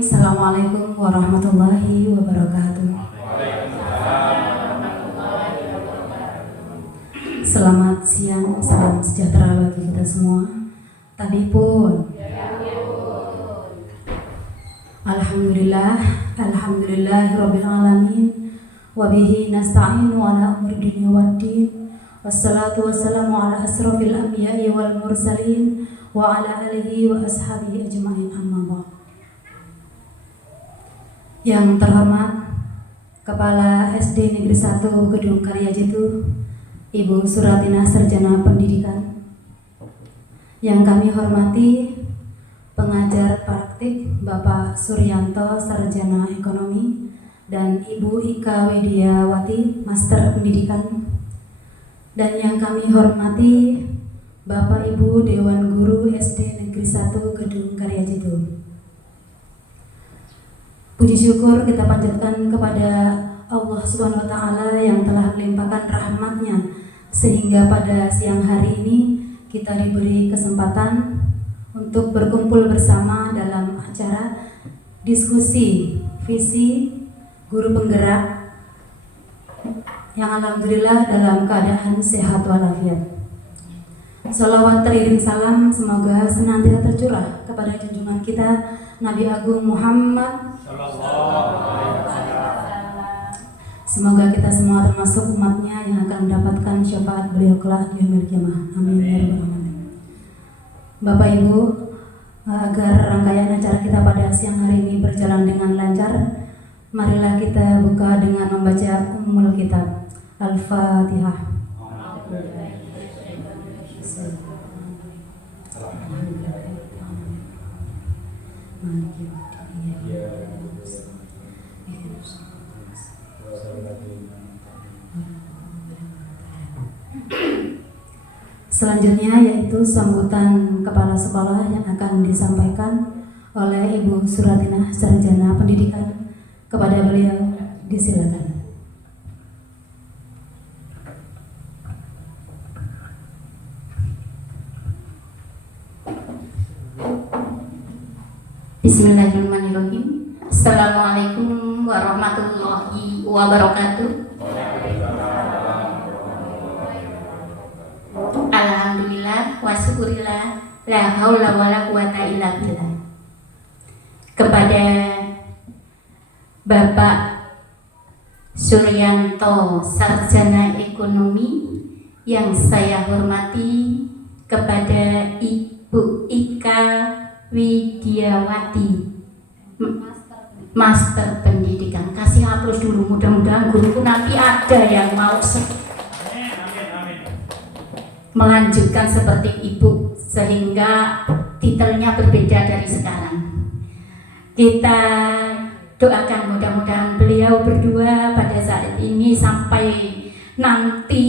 Assalamualaikum warahmatullahi wabarakatuh. Selamat siang, salam sejahtera bagi kita semua. Tadi pun Alhamdulillahirabbil alamin wa bihi nasta'inu ala umuri dunya waddin. Wassalatu wassalamu ala asrofil anbiya'i wal mursalin wa ala alihi wa ashabihi ajma'in, amma ba'd. Yang terhormat Kepala SD Negeri 1 Gedung Karyajitu, Ibu Suratina Sarjana Pendidikan. Yang kami hormati pengajar praktik Bapak Suryanto Sarjana Ekonomi dan Ibu Ika Widiawati Master Pendidikan. Dan yang kami hormati Bapak Ibu Dewan Guru SD Negeri 1 Gedung Karyajitu. Puji syukur kita panjatkan kepada Allah Subhanahu wa Ta'ala yang telah melimpahkan rahmat-Nya sehingga pada siang hari ini kita diberi kesempatan untuk berkumpul bersama dalam acara diskusi visi guru penggerak yang alhamdulillah dalam keadaan sehat walafiat. Salawat teriring salam semoga senantiasa tercurah kepada junjungan kita Nabi Agung Muhammad. Semoga kita semua termasuk umatnya yang akan mendapatkan syafaat beliau kelak di yaumil qiyamah. Amin ya rabbal alamin. Bapak Ibu, agar rangkaian acara kita pada siang hari ini berjalan dengan lancar, marilah kita buka dengan membaca Ummul Kitab. Al-Fatihah. Selanjutnya yaitu sambutan kepala sekolah yang akan disampaikan oleh Ibu Suratina Sarjana Pendidikan. Kepada beliau disilakan. Bismillahirrahmanirrahim. Assalamualaikum warahmatullahi wabarakatuh. Alhamdulillah wa syukurillah, la haula wala quwata illa billah. Kepada Bapak Suryanto Sarjana Ekonomi yang saya hormati, kepada Ibu Ika Widiawati Master Pendidikan. Kasih aplaus dulu, mudah-mudahan guruku nanti ada yang mau melanjutkan seperti ibu sehingga titelnya berbeda dari sekarang. Kita doakan mudah-mudahan beliau berdua pada saat ini sampai nanti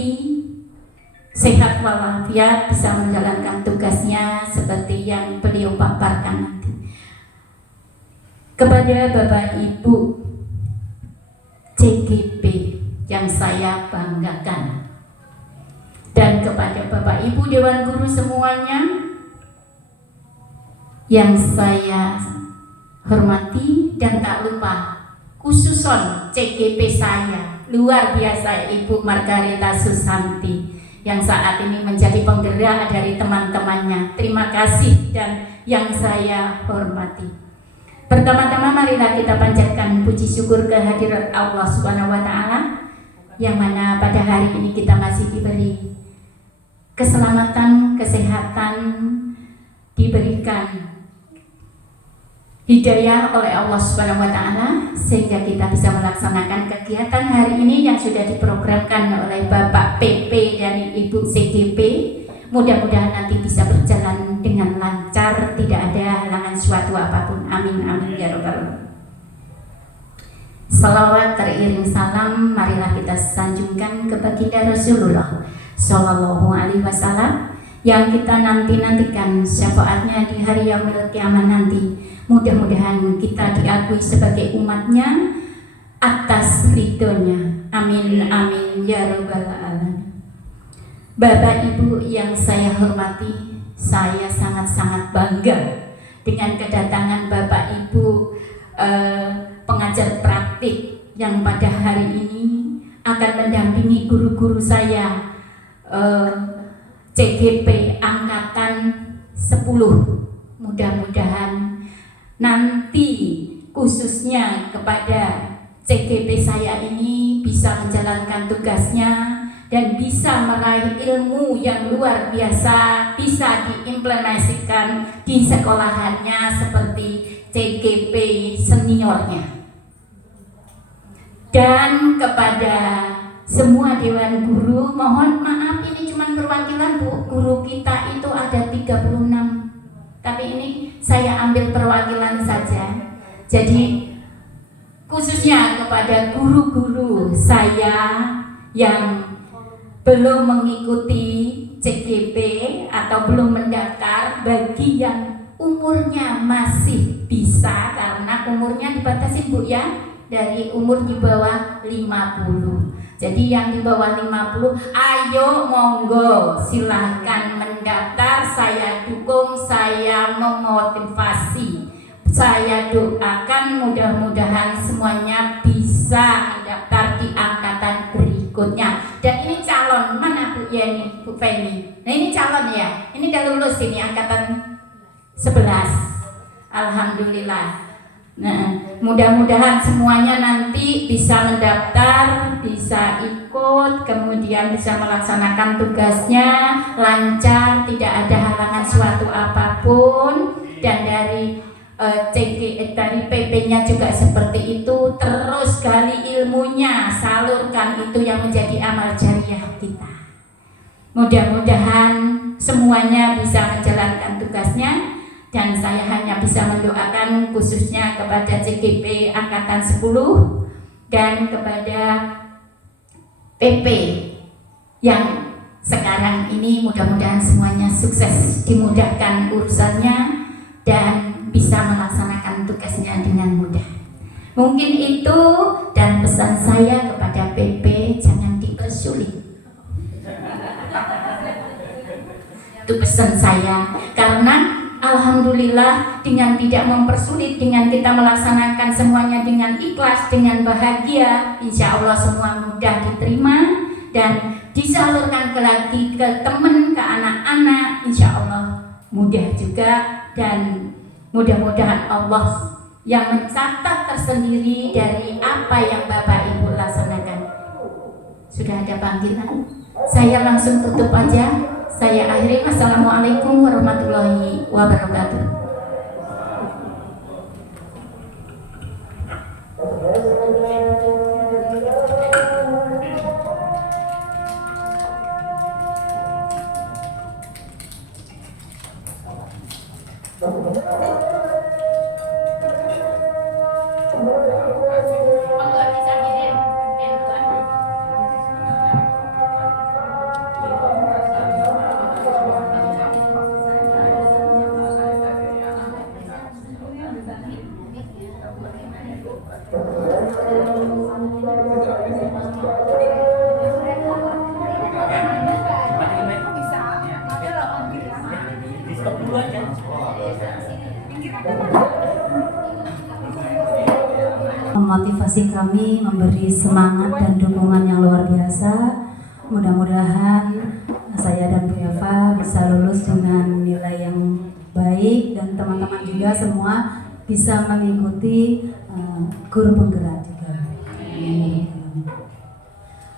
sehat walafiat bisa menjalankan tugasnya seperti yang beliau paparkan nanti. Kepada Bapak Ibu CGP yang saya banggakan, dan kepada Bapak Ibu Dewan Guru semuanya yang saya hormati, dan tak lupa khususon CGP saya luar biasa Ibu Margarita Susanti yang saat ini menjadi penggerak dari teman-temannya. Terima kasih dan yang saya hormati. Pertama-tama marilah kita panjatkan puji syukur kehadirat Allah Subhanahu wa Ta'ala yang mana pada hari ini kita masih diberi keselamatan, kesehatan, diberikan hidayah oleh Allah Subhanahu wa Ta'ala sehingga kita bisa melaksanakan kegiatan hari ini yang sudah diprogramkan oleh Bapak PP dan Ibu CGP. Mudah-mudahan nanti bisa berjalan dengan lancar, tidak ada halangan suatu apapun. Amin amin ya rabbal alamin. Salawat teriring salam marilah kita sanjungkan ke baginda Rasulullah Sallallahu Alaihi Wasallam yang kita nantikan syafaatnya di hari yaumil qiyamah nanti. Mudah-mudahan kita diakui sebagai umatnya atas ridhonya. Amin amin ya rabbal alamin. Bapak Ibu yang saya hormati, saya sangat-sangat bangga dengan kedatangan Bapak Ibu pengajar praktik yang pada hari ini akan mendampingi guru-guru saya CGP angkatan 10. Mudah-mudahan nanti khususnya kepada CGP saya ini bisa menjalankan tugasnya dan bisa meraih ilmu yang luar biasa, bisa diimplementasikan di sekolahannya seperti CGP seniornya. Dan kepada semua dewan guru, mohon maaf ini cuma perwakilan Bu, guru kita itu ada 36. Tapi ini saya ambil perwakilan saja. Jadi khususnya kepada guru-guru saya yang belum mengikuti CGP atau belum mendaftar, bagi yang umurnya masih bisa, karena umurnya dibatasi Bu ya, dari umur di bawah 50. Jadi yang di bawah 50, ayo monggo silahkan mendaftar, saya dukung, saya memotivasi, saya doakan mudah-mudahan semuanya bisa mendaftar di angkatan berikutnya. Dan ini calon, mana Bu ya ini Bu Feni? Nah ini calon ya, ini udah lulus ini angkatan 11. Alhamdulillah. Nah, mudah-mudahan semuanya nanti bisa mendaftar, bisa ikut, kemudian bisa melaksanakan tugasnya lancar, tidak ada halangan suatu apapun. Dan dari dari PP-nya juga seperti itu, terus gali ilmunya, salurkan, itu yang menjadi amal jariah kita. Mudah-mudahan semuanya bisa menjalankan tugasnya. Dan saya hanya bisa mendoakan khususnya kepada CGP angkatan 10 dan kepada PP yang sekarang ini, mudah-mudahan semuanya sukses, dimudahkan urusannya dan bisa melaksanakan tugasnya dengan mudah. Mungkin itu, dan pesan saya kepada PP, jangan dipersulit. Itu pesan saya, karena alhamdulillah dengan tidak mempersulit, dengan kita melaksanakan semuanya dengan ikhlas, dengan bahagia, insya Allah semua mudah diterima dan disalurkan lagi ke teman, ke anak-anak, insya Allah mudah juga. Dan mudah-mudahan Allah yang mencatat tersendiri dari apa yang Bapak Ibu laksanakan. Sudah ada panggilan, saya langsung tutup aja. Saya akhiri. Wassalamualaikum warahmatullahi wabarakatuh. Memotivasi kami, memberi semangat dan dukungan yang luar biasa. Mudah-mudahan saya dan Bu Eva bisa lulus dengan nilai yang baik dan teman-teman juga semua bisa mengikuti guru penggerak juga.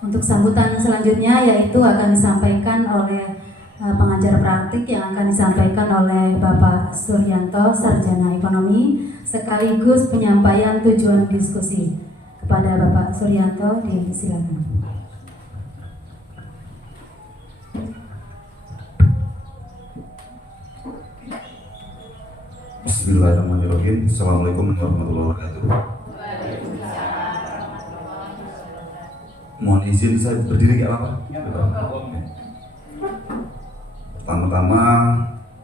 Untuk sambutan selanjutnya yaitu akan disampaikan oleh pengajar praktik yang akan disampaikan oleh Bapak Suryanto, Sarjana Ekonomi, sekaligus penyampaian tujuan diskusi. Kepada Bapak Suryanto, disilakan. Bismillahirrahmanirrahim. Assalamualaikum warahmatullahi wabarakatuh. Mohon izin saya berdiri, gak apa-apa? Pertama-tama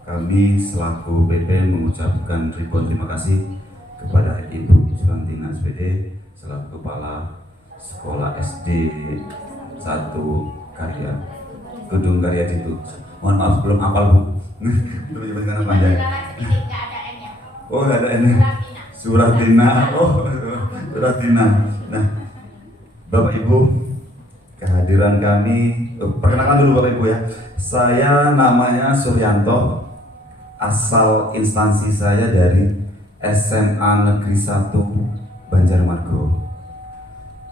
kami selaku PP mengucapkan ribuan terima kasih kepada Ibu Surantina SPD selaku Kepala Sekolah SD 1 Karya Gedung Karya itu. Mohon maaf belum apal Bu. Belum panjang. Oh nggak ada ini. Suratina. Oh, Suratina. Nah, Bapak Ibu, kehadiran kami, perkenalkan dulu Bapak Ibu ya. Saya namanya Suryanto, asal instansi saya dari SMA Negeri 1 Banjarmargo.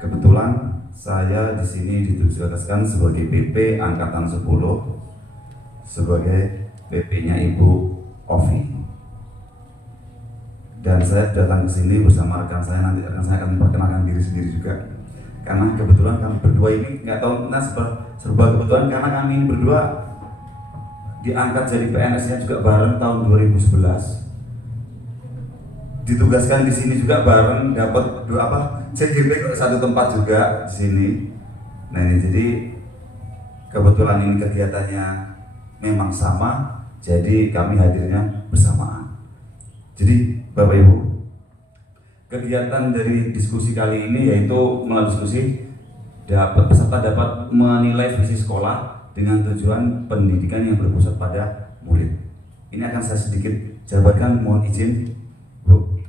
Kebetulan saya di sini ditugaskan sebagai PP Angkatan 10, sebagai PP-nya Ibu Ovi. Dan saya datang ke sini bersama rekan saya, nanti rekan saya akan memperkenalkan diri sendiri juga. Karena kebetulan kami berdua ini, nggak tahu, nah serba kebetulan karena kami berdua diangkat jadi PNS-nya juga bareng tahun 2011. Ditugaskan di sini juga bareng, dapat CGP kok satu tempat juga di sini. Nah ini jadi kebetulan ini kegiatannya memang sama, jadi kami hadirnya bersamaan. Jadi Bapak Ibu, kegiatan dari diskusi kali ini yaitu melalui diskusi peserta dapat menilai visi sekolah dengan tujuan pendidikan yang berpusat pada murid. Ini akan saya sedikit jabarkan, mohon izin Bu.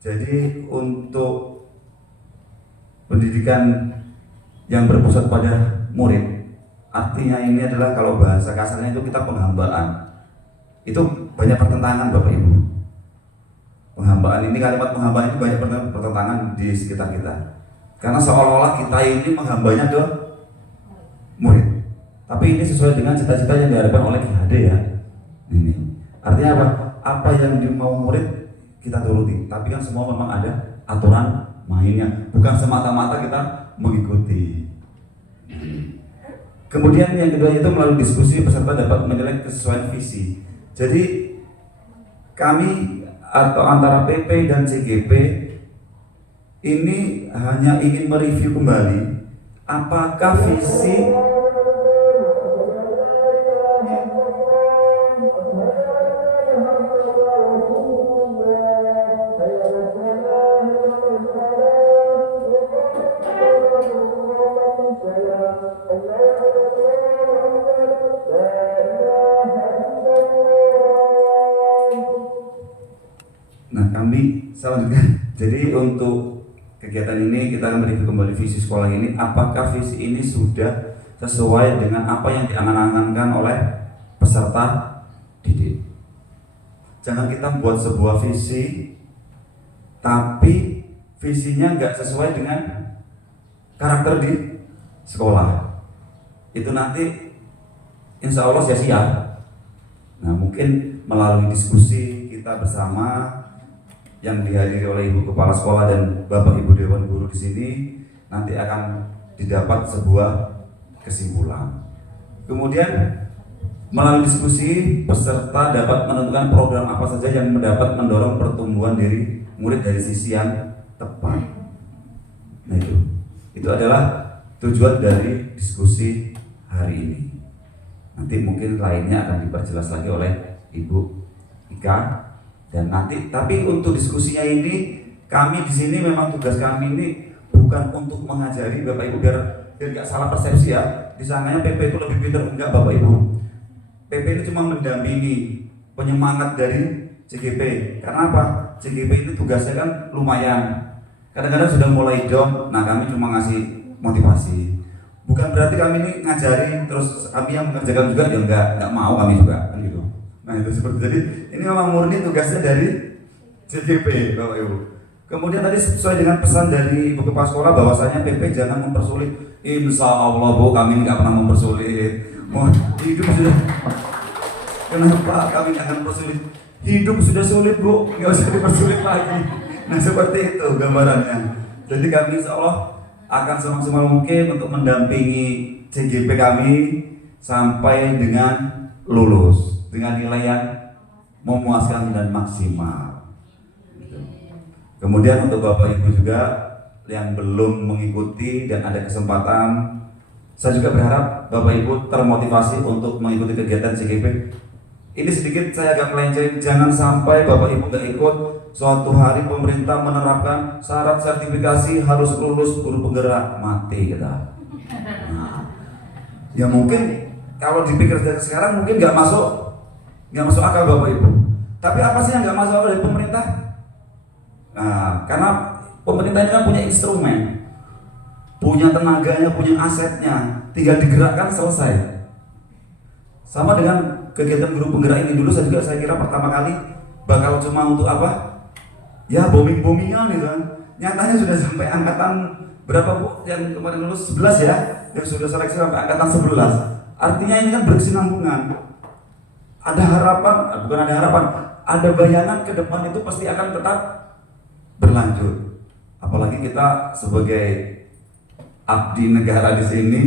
Jadi untuk pendidikan yang berpusat pada murid, artinya ini adalah kalau bahasa kasarnya itu kita penghambaan. Itu banyak pertentangan Bapak Ibu. Penghambaan ini, kalimat penghambaan ini banyak pertentangan di sekitar kita. Karena seolah-olah kita ini menghambanya ke murid. Tapi ini sesuai dengan cita-cita yang diharapkan oleh KHD ya. Ini artinya apa? Apa yang dimau murid kita turuti, tapi kan semua memang ada aturan mainnya, bukan semata-mata kita mengikuti. Kemudian yang kedua itu melalui diskusi peserta dapat menilai kesesuaian visi. Jadi kami atau antara PP dan CGP ini hanya ingin mereview kembali apakah visi selanjutnya. Jadi untuk kegiatan ini kita akan mereview kembali visi sekolah ini, apakah visi ini sudah sesuai dengan apa yang diangan-angankan oleh peserta didik. Jangan kita buat sebuah visi tapi visinya nggak sesuai dengan karakter di sekolah, itu nanti insya Allah sia-sia. Nah mungkin melalui diskusi kita bersama yang dihadiri oleh Ibu Kepala Sekolah dan Bapak Ibu Dewan Guru di sini, nanti akan didapat sebuah kesimpulan. Kemudian melalui diskusi peserta dapat menentukan program apa saja yang mendapat mendorong pertumbuhan diri murid dari sisi yang tepat. Nah itu adalah tujuan dari diskusi hari ini. Nanti mungkin lainnya akan diperjelas lagi oleh Ibu Ika. Dan nanti, tapi untuk diskusinya ini, kami di sini memang tugas kami ini bukan untuk mengajari Bapak Ibu biar nggak salah persepsi ya. Disangkanya PP itu lebih pintar, enggak Bapak Ibu. PP ini cuma mendampingi penyemangat dari CGP. Karena apa? CGP itu tugasnya kan lumayan. Kadang-kadang sudah mulai down, nah kami cuma ngasih motivasi. Bukan berarti kami ini ngajari terus kami yang mengerjakan juga, ya enggak mau kami juga kan gitu. Nah itu seperti jadi ini memang murni tugasnya dari CGP Bapak Ibu. Kemudian tadi sesuai dengan pesan dari Ibu Kepala Sekolah bahwasanya PP jangan mempersulit. Insya Allah Bu, kami nggak pernah mempersulit. Hidup sudah, kenapa kami nggak akan mempersulit? Hidup sudah sulit Bu, nggak usah dipersulit lagi. Nah seperti itu gambarannya. Jadi kami insya Allah akan semaksimal mungkin untuk mendampingi CGP kami sampai dengan lulus dengan nilai yang memuaskan dan maksimal. Kemudian untuk Bapak Ibu juga yang belum mengikuti dan ada kesempatan, saya juga berharap Bapak Ibu termotivasi untuk mengikuti kegiatan CGP. Ini sedikit saya agak melenceng, jangan sampai Bapak Ibu nggak ikut. Suatu hari pemerintah menerapkan syarat sertifikasi harus lulus guru penggerak, mati kita. Nah, ya mungkin kalau dipikir dari sekarang mungkin nggak masuk akal Bapak Ibu. Tapi apa sih yang nggak masuk akal dari pemerintah? Nah, karena pemerintah ini kan punya instrumen, punya tenaganya, punya asetnya, tinggal digerakkan selesai. Sama dengan kegiatan guru penggerak ini dulu, saya kira pertama kali bakal cuma untuk apa? Ya booming-boomingan gitu kan. Nyatanya sudah sampai angkatan berapa Bu yang kemarin lulus 11 ya, yang sudah seleksi sampai angkatan 11. Artinya ini kan berkesinambungan. Ada harapan, bukan ada harapan, ada bayangan ke depan itu pasti akan tetap berlanjut. Apalagi kita sebagai abdi negara di sini,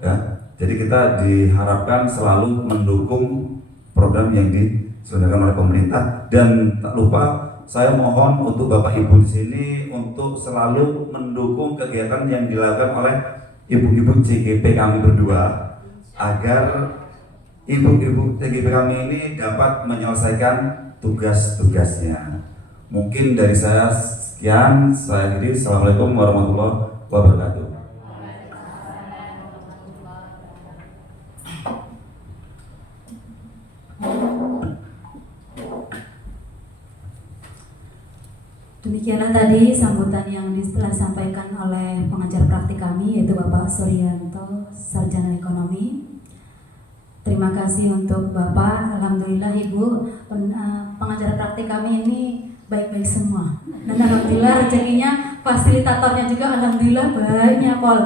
ya. Jadi kita diharapkan selalu mendukung program yang diselenggarakan oleh pemerintah. Dan tak lupa saya mohon untuk Bapak Ibu di sini untuk selalu mendukung kegiatan yang dilakukan oleh ibu-ibu CGP kami berdua, agar ibu-ibu CGP kami ini dapat menyelesaikan tugas-tugasnya. Mungkin dari saya sekian, saya akhiri. Assalamualaikum warahmatullahi wabarakatuh. Demikianlah tadi sambutan yang telah disampaikan oleh pengajar praktik kami, yaitu Bapak Suryanto, Sarjana Ekonomi. Terima kasih untuk Bapak. Alhamdulillah Ibu, pengajar praktik kami ini baik-baik semua. Dan alhamdulillah rezekinya, fasilitatornya juga alhamdulillah banyak Pol.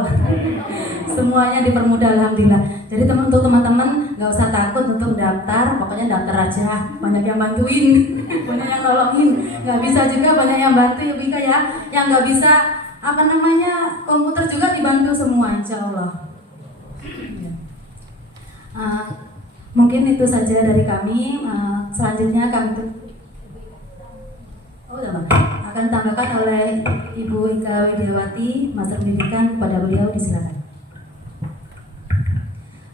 Semuanya dipermudah alhamdulillah. Jadi untuk teman-teman nggak usah takut untuk daftar, pokoknya daftar aja. Banyak yang bantuin, banyak yang nolongin. Nggak bisa juga banyak yang bantu ya Bika ya. Yang nggak bisa komputer juga dibantu semua insya Allah. Mungkin itu saja dari kami. Selanjutnya kami akan ditambahkan oleh Ibu Ika Widiawati, Master Pendidikan. Kepada beliau disilakan.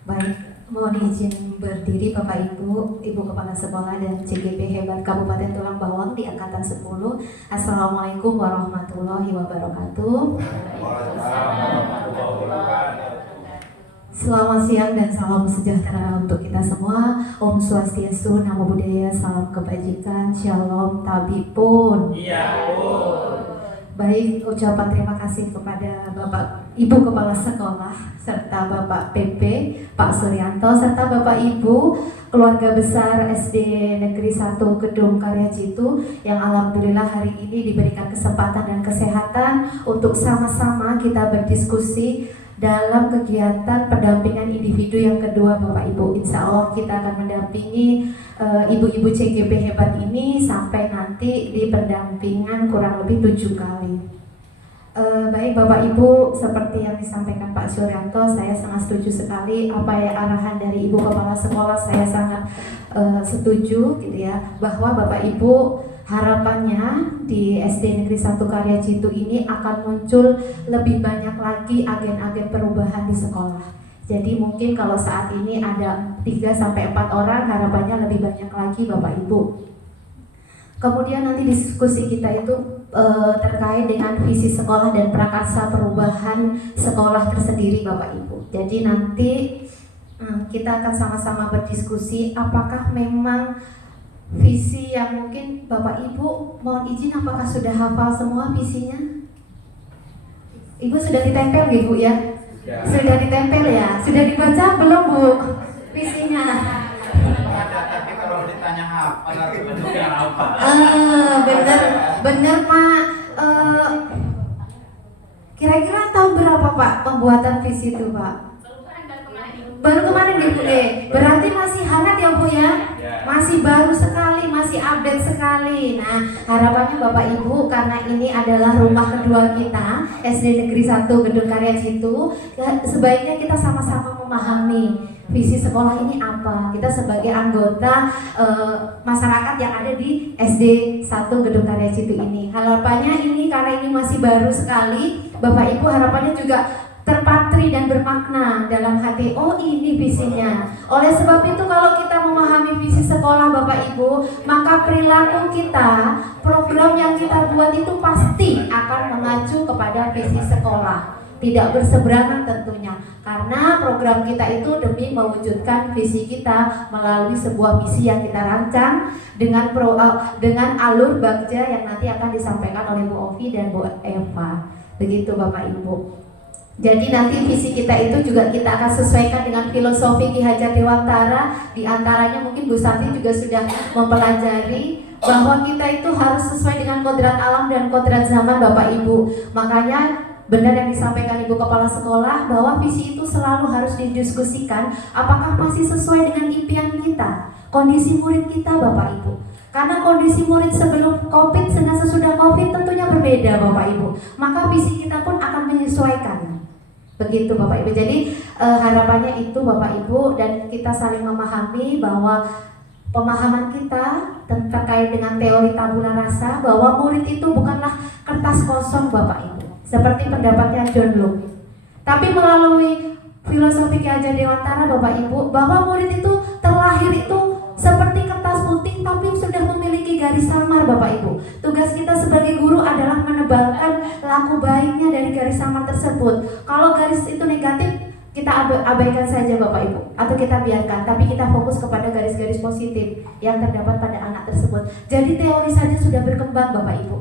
Baik, mohon izin berdiri Bapak Ibu, Ibu Kepala Sekolah dan CGP Hebat Kabupaten Tulang Bawang di Angkatan 10. Assalamualaikum warahmatullahi wabarakatuh. Selamat siang dan salam sejahtera untuk kita semua. Om Swastiastu, Namo Buddhaya, salam kebajikan, Shalom, Tabipun. Iya, Pun. Baik, ucapan terima kasih kepada Bapak Ibu Kepala Sekolah serta Bapak PP, Pak Suryanto, serta Bapak Ibu keluarga besar SD Negeri 1 Gedung Karya Jitu yang alhamdulillah hari ini diberikan kesempatan dan kesehatan untuk sama-sama kita berdiskusi dalam kegiatan pendampingan individu yang kedua Bapak Ibu. Insya Allah kita akan mendampingi ibu-ibu CGP hebat ini sampai nanti di pendampingan kurang lebih 7 kali. Baik Bapak Ibu, seperti yang disampaikan Pak Suryanto, saya sangat setuju sekali apa ya arahan dari Ibu Kepala Sekolah. Saya sangat setuju gitu ya, bahwa Bapak Ibu harapannya di SD Negeri 1 Karya Jitu ini akan muncul lebih banyak lagi agen-agen perubahan di sekolah. Jadi mungkin kalau saat ini ada 3-4 orang, harapannya lebih banyak lagi Bapak Ibu. Kemudian nanti diskusi kita itu terkait dengan visi sekolah dan prakarsa perubahan sekolah tersendiri Bapak Ibu. Jadi nanti kita akan sama-sama berdiskusi apakah memang visi yang mungkin Bapak Ibu mohon izin apakah sudah hafal semua visinya? Ibu sudah ditempel nggih Bu ya? Ya. Sudah ditempel ya? Sudah dibaca belum Bu visinya? Tapi kalau ditanya hafal bentuknya apa? Bener Pak. Kira-kira tahun berapa Pak pembuatan visi itu Pak? Baru kemarin nih Bu deh. Berarti masih hangat ya Bu ya? Masih baru sekali, masih update sekali. Nah, harapannya Bapak Ibu, karena ini adalah rumah kedua kita, SD Negeri 1 Gedung Karya Jitu, sebaiknya kita sama-sama memahami visi sekolah ini apa. Kita sebagai anggota masyarakat yang ada di SD 1 Gedung Karya Jitu ini. Harapannya ini karena ini masih baru sekali, Bapak Ibu harapannya juga terpatri dan bermakna dalam hati. Oh ini visinya. Oleh sebab itu kalau kita memahami visi sekolah Bapak Ibu, maka perilaku kita, program yang kita buat itu pasti akan mengacu kepada visi sekolah. tidak berseberangan tentunya, karena program kita itu demi mewujudkan visi kita melalui sebuah misi yang kita rancang dengan alur bagja yang nanti akan disampaikan oleh Bu Ovi dan Bu Eva. Begitu Bapak Ibu. Jadi nanti visi kita itu juga kita akan sesuaikan dengan filosofi Ki Hajar Dewantara. Di antaranya mungkin Bu Santi juga sudah mempelajari bahwa kita itu harus sesuai dengan kodrat alam dan kodrat zaman Bapak Ibu. Makanya benar yang disampaikan Ibu Kepala Sekolah bahwa visi itu selalu harus didiskusikan apakah masih sesuai dengan impian kita, kondisi murid kita Bapak Ibu. Karena kondisi murid sebelum COVID dengan sesudah COVID tentunya berbeda Bapak Ibu. Maka visi kita pun akan menyesuaikan. Begitu Bapak Ibu. Jadi harapannya itu Bapak Ibu, dan kita saling memahami bahwa pemahaman kita terkait dengan teori tabula rasa bahwa murid itu bukanlah kertas kosong Bapak Ibu, seperti pendapatnya John Locke. Tapi melalui filosofi Ki Hajar Dewantara Bapak Ibu, bahwa murid itu terlahir itu seperti kertas putih tapi sudah memiliki garis samar Bapak Ibu. Tugas kita sebagai guru adalah menebalkan laku baiknya dari garis samar tersebut. Kalau garis itu negatif, kita abaikan saja Bapak Ibu, atau kita biarkan, tapi kita fokus kepada garis-garis positif yang terdapat pada anak tersebut. Jadi teori saja sudah berkembang Bapak Ibu.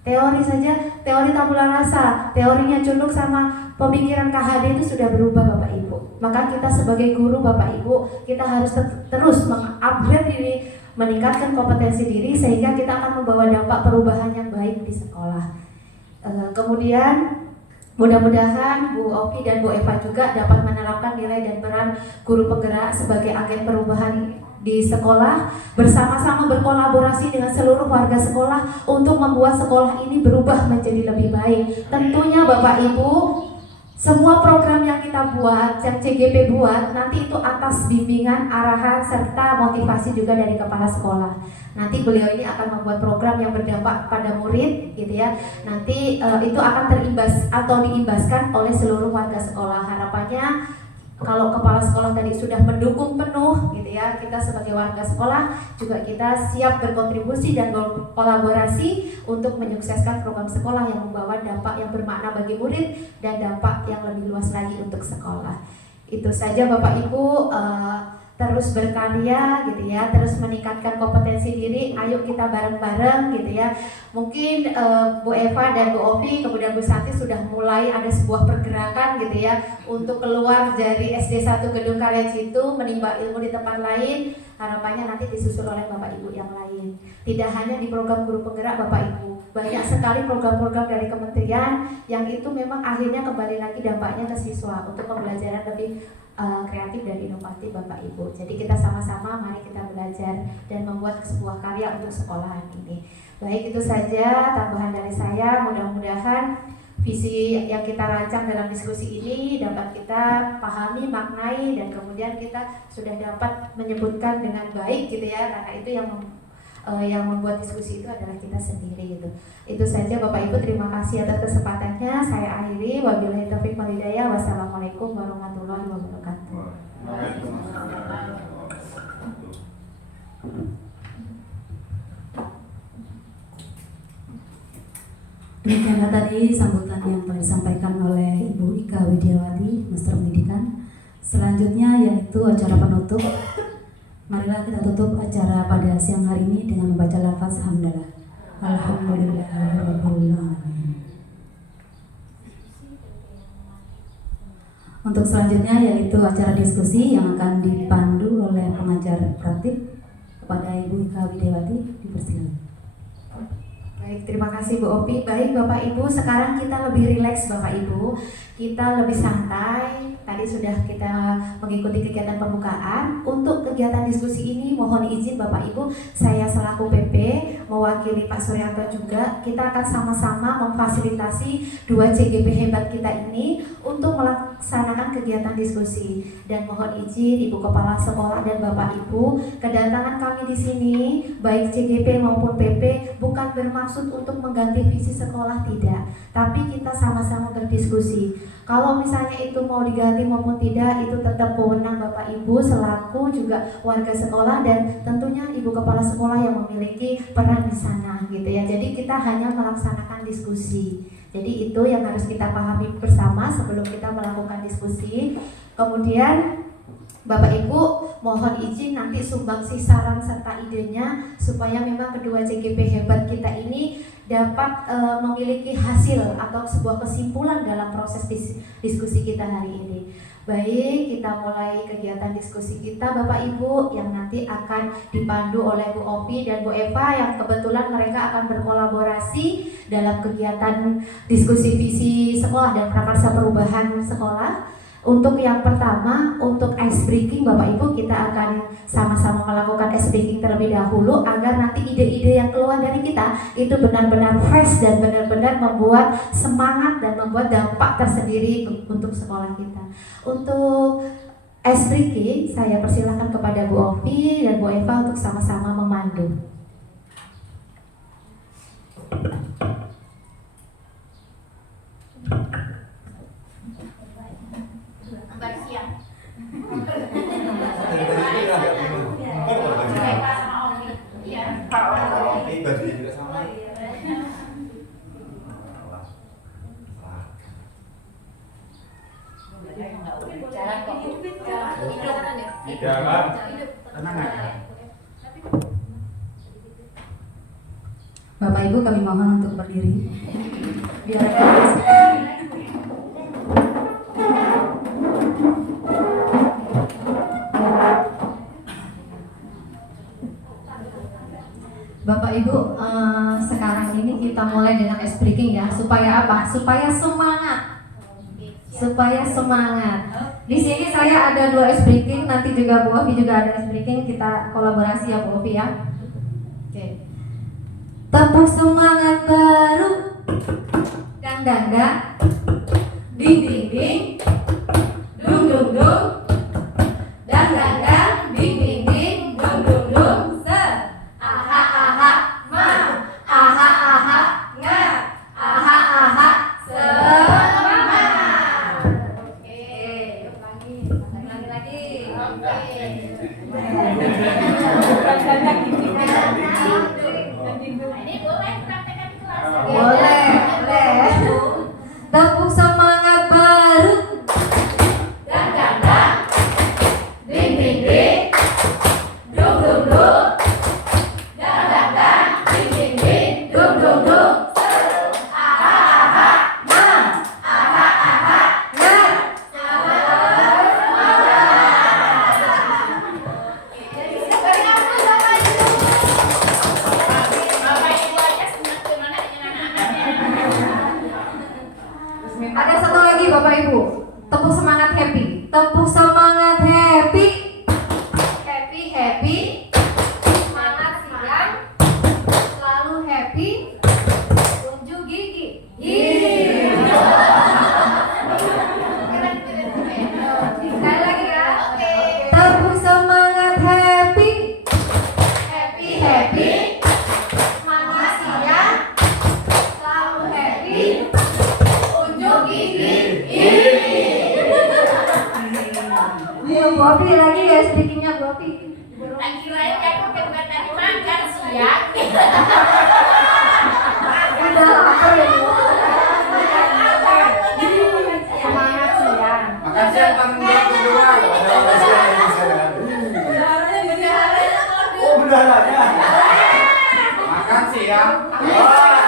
Teori saja, teori tabula rasa, teorinya John Locke sama pemikiran KHD itu sudah berubah Bapak Ibu. Maka kita sebagai guru Bapak Ibu, kita harus terus mengupgrade diri, meningkatkan kompetensi diri sehingga kita akan membawa dampak perubahan yang baik di sekolah. Kemudian mudah-mudahan Bu Ovi dan Bu Eva juga dapat menerapkan nilai dan peran guru penggerak sebagai agen perubahan di sekolah, bersama-sama berkolaborasi dengan seluruh warga sekolah untuk membuat sekolah ini berubah menjadi lebih baik. Tentunya Bapak Ibu, semua program yang kita buat, yang CGP buat, nanti itu atas bimbingan, arahan, serta motivasi juga dari kepala sekolah. Nanti beliau ini akan membuat program yang berdampak pada murid, gitu ya. Nanti itu akan terimbas atau diimbaskan oleh seluruh warga sekolah. Harapannya kalau kepala sekolah tadi sudah mendukung penuh, gitu ya, kita sebagai warga sekolah juga kita siap berkontribusi dan berkolaborasi untuk menyukseskan program sekolah yang membawa dampak yang bermakna bagi murid dan dampak yang lebih luas lagi untuk sekolah. Itu saja Bapak Ibu, terus berkarya gitu ya, terus meningkatkan kompetensi diri. Ayo kita bareng-bareng gitu ya. Mungkin Bu Eva dan Bu Ovi kemudian Bu Santi sudah mulai ada sebuah pergerakan gitu ya untuk keluar dari SD 1 Gedung Karya Citu menimba ilmu di tempat lain. Harapannya nanti disusul oleh Bapak Ibu yang lain. Tidak hanya di program guru penggerak Bapak Ibu, banyak sekali program-program dari kementerian yang itu memang akhirnya kembali lagi dampaknya ke siswa untuk pembelajaran lebih kreatif dan inovatif Bapak Ibu. Jadi kita sama-sama mari kita belajar dan membuat sebuah karya untuk sekolahan ini. Baik, itu saja tambahan dari saya. Mudah-mudahan visi yang kita rancang dalam diskusi ini dapat kita pahami, maknai, dan kemudian kita sudah dapat menyebutkan dengan baik gitu ya, karena itu yang membuat diskusi itu adalah kita sendiri gitu. Itu saja Bapak Ibu, terima kasih atas kesempatannya. Saya akhiri, wabillahi taufiq wal hidayah. Wassalamualaikum warahmatullahi wabarakatuh. Demikianlah tadi sambutan yang telah disampaikan oleh Ibu Ika Widiawati, Master Pendidikan. Selanjutnya yaitu acara penutup. Marilah kita tutup acara pada siang hari ini dengan membaca lafaz hamdalah. Alhamdulillahirabbil alamin. Untuk selanjutnya yaitu acara diskusi yang akan dipandu oleh pengajar praktik. Kepada Ibu Ika Widiawati, dipersilakan. Baik, terima kasih Bu Opi. Baik Bapak Ibu, sekarang kita lebih rileks Bapak Ibu. Kita lebih santai. Tadi sudah kita mengikuti kegiatan pembukaan. Untuk kegiatan diskusi ini mohon izin Bapak Ibu, saya selaku PP mewakili Pak Suryanto juga. Kita akan sama-sama memfasilitasi 2 CGP hebat kita ini untuk melaksanakan kegiatan diskusi. Dan mohon izin Ibu Kepala Sekolah dan Bapak Ibu, kedatangan kami di sini baik CGP maupun PP bukan bermaksud untuk mengganti visi sekolah, tidak. Tapi kita sama-sama berdiskusi. Kalau misalnya itu mau diganti maupun tidak, itu tetap wewenang Bapak Ibu selaku juga warga sekolah dan tentunya Ibu Kepala Sekolah yang memiliki peran di sana gitu ya. Jadi kita hanya melaksanakan diskusi. Jadi itu yang harus kita pahami bersama sebelum kita melakukan diskusi. Kemudian Bapak Ibu mohon izin nanti sumbangsi saran serta idenya supaya memang kedua CGP hebat kita ini dapat memiliki hasil atau sebuah kesimpulan dalam proses diskusi kita hari ini. Baik, kita mulai kegiatan diskusi kita Bapak Ibu yang nanti akan dipandu oleh Bu Opi dan Bu Eva yang kebetulan mereka akan berkolaborasi dalam kegiatan diskusi visi sekolah dan prakarsa perubahan sekolah. Untuk yang pertama, untuk ice breaking Bapak Ibu kita akan sama-sama melakukan ice breaking terlebih dahulu agar nanti ide-ide yang keluar dari kita itu benar-benar fresh dan benar-benar membuat semangat dan membuat dampak tersendiri untuk sekolah kita. Untuk ice breaking saya persilahkan kepada Bu Ovi dan Bu Eva untuk sama-sama memandu. Bapak Ibu kami mohon untuk berdiri. Biar Bapak Ibu, sekarang ini kita mulai dengan ice breaking ya. Supaya apa? Supaya semangat. Supaya semangat. Di sini saya ada 2 ice breaking, nanti juga Bu Ovi juga ada ice breaking. Kita kolaborasi ya Bu Ovi ya. Oke. Tepuk semangat baru. Dang dang dang. Ding ding ding. Dung dung dung. Dang dang dang. Ding ding ding. Dung dung dung. Aha aha ma. Aha aha nga. Aha aha semangat. Oke, yuk lagi. Oke. Ini boleh praktekkan di kelas. Boleh. Tepuk semangat baru. Dang dang dang. Ding ding ding. Dung dung dung. Dang dang dang. Ding ding ding. Dung dung dung. Aha aha ma. Aha aha nga. Bapak Ibu aja senang gimana dengan anak-anaknya. Ada satu lagi Bapak Ibu. Tepuk semangat happy. Tepuk semangat happy. Happy happy. Semangat siang. Selalu happy. Unjuk gigi. Sekali lagi ya. Oke. Tepuk semangat happy. Happy happy. Semangat siang. Selalu happy. Unjuk gigi. Iya Bu Ovi lagi ya speakingnya Bu Ovi. Lagi lain aku bukan tadi makan siang. Udah lapar ya Bu. Semangat siang. Makan siang tanggung jawab kedua. Oh, bendaharanya. Makan siang. Kan enak.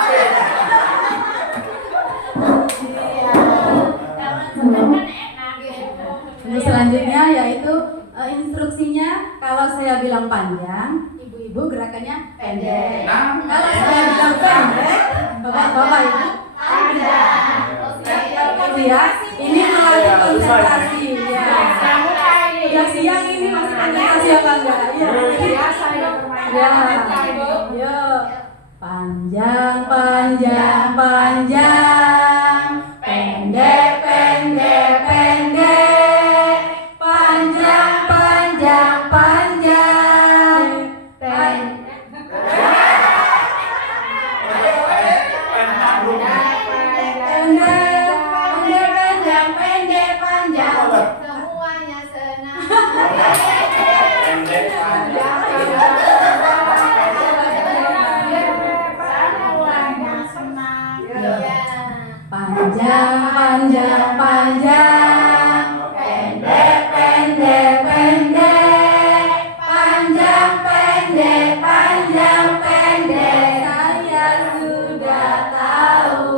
Untuk selanjutnya yaitu instruksinya kalau saya bilang panjang, ibu-ibu gerakannya pendek. Kalau saya bilang pendek, bapak-bapak ibu panjang. Ya, ini melalui konsentrasi. Ya. Yang siang ini masih konsentrasi apa enggak? Iya. Ya. Yuk. Panjang, panjang, panjang. Pendek, pendek, pendek. Panjang, panjang, panjang. Pendek, pendek, panjang. Semuanya senang. Pendek panjang. Semuanya senang. Panjang, panjang, panjang, pendek, pendek, pendek, panjang, pendek, panjang, pendek, saya sudah tahu.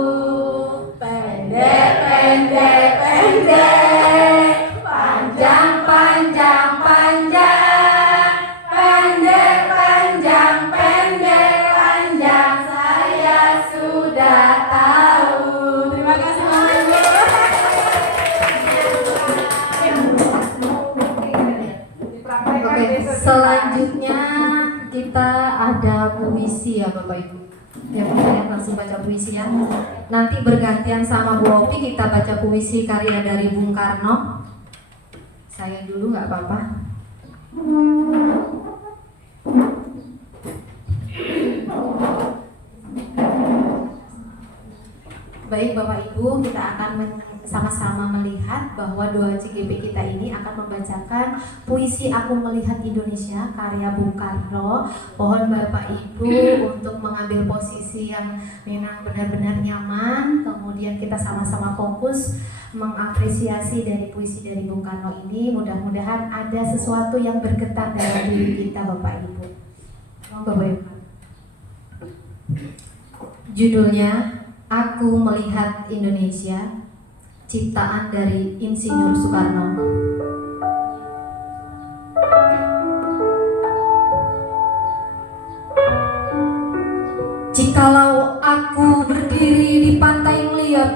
Pendek, pendek, pendek, panjang, panjang, panjang, pendek, panjang, pendek, panjang, saya sudah tahu. Terima kasih Mas Ibu. Oke, selanjutnya kita ada puisi ya Bapak Ibu. Ya, kita langsung baca puisi ya. Nanti bergantian sama Bu Opi kita baca puisi karya dari Bung Karno. Saya dulu nggak apa-apa. Baik Bapak Ibu, kita akan sama-sama melihat bahwa doa CGP kita ini akan membacakan puisi Aku Melihat Indonesia karya Bung Karno. Mohon Bapak Ibu untuk mengambil posisi yang memang benar-benar nyaman. Kemudian kita sama-sama fokus mengapresiasi dari puisi dari Bung Karno ini. Mudah-mudahan ada sesuatu yang bergetar dalam diri kita Bapak Ibu. Bapak Ibu. Judulnya Aku Melihat Indonesia, ciptaan dari Insinyur Soekarno. Jikalau aku berdiri di pantai Ngeliat,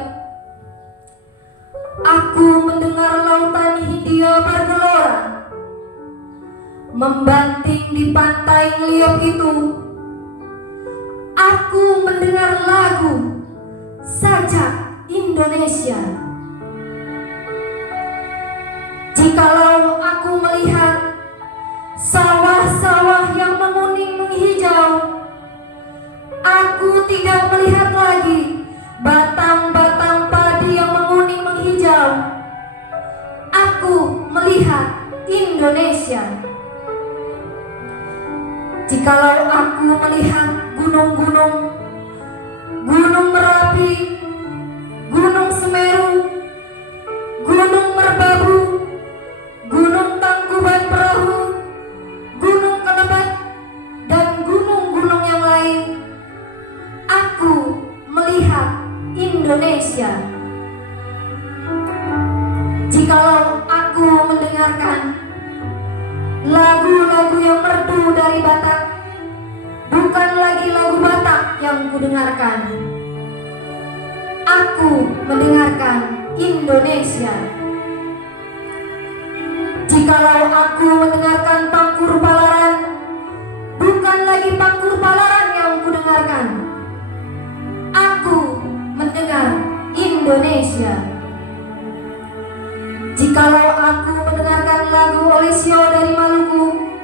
aku mendengar lautan Hindia bergelora. Membanting di pantai Ngeliat itu, aku mendengar lagu Sajak Indonesia. Jikalau aku melihat sawah-sawah yang menguning menghijau, aku tidak melihat lagi batang-batang padi yang menguning menghijau. Aku melihat Indonesia. Jikalau aku melihat gunung-gunung, Gunung Merapi, Gunung Semeru, Gunung Merbabu, Gunung Tangkuban Perahu, Gunung Kelebat, dan gunung-gunung yang lain, aku melihat Indonesia. Jikalau aku mendengarkan lagu-lagu yang merdu dari Batak, bukan lagi lagu Batak yang kudengarkan, aku mendengarkan Indonesia. Jikalau aku mendengarkan Pangkur Palaran, bukan lagi Pangkur Palaran yang kudengarkan, aku mendengar Indonesia. Jikalau aku mendengarkan lagu Olesio dari Maluku,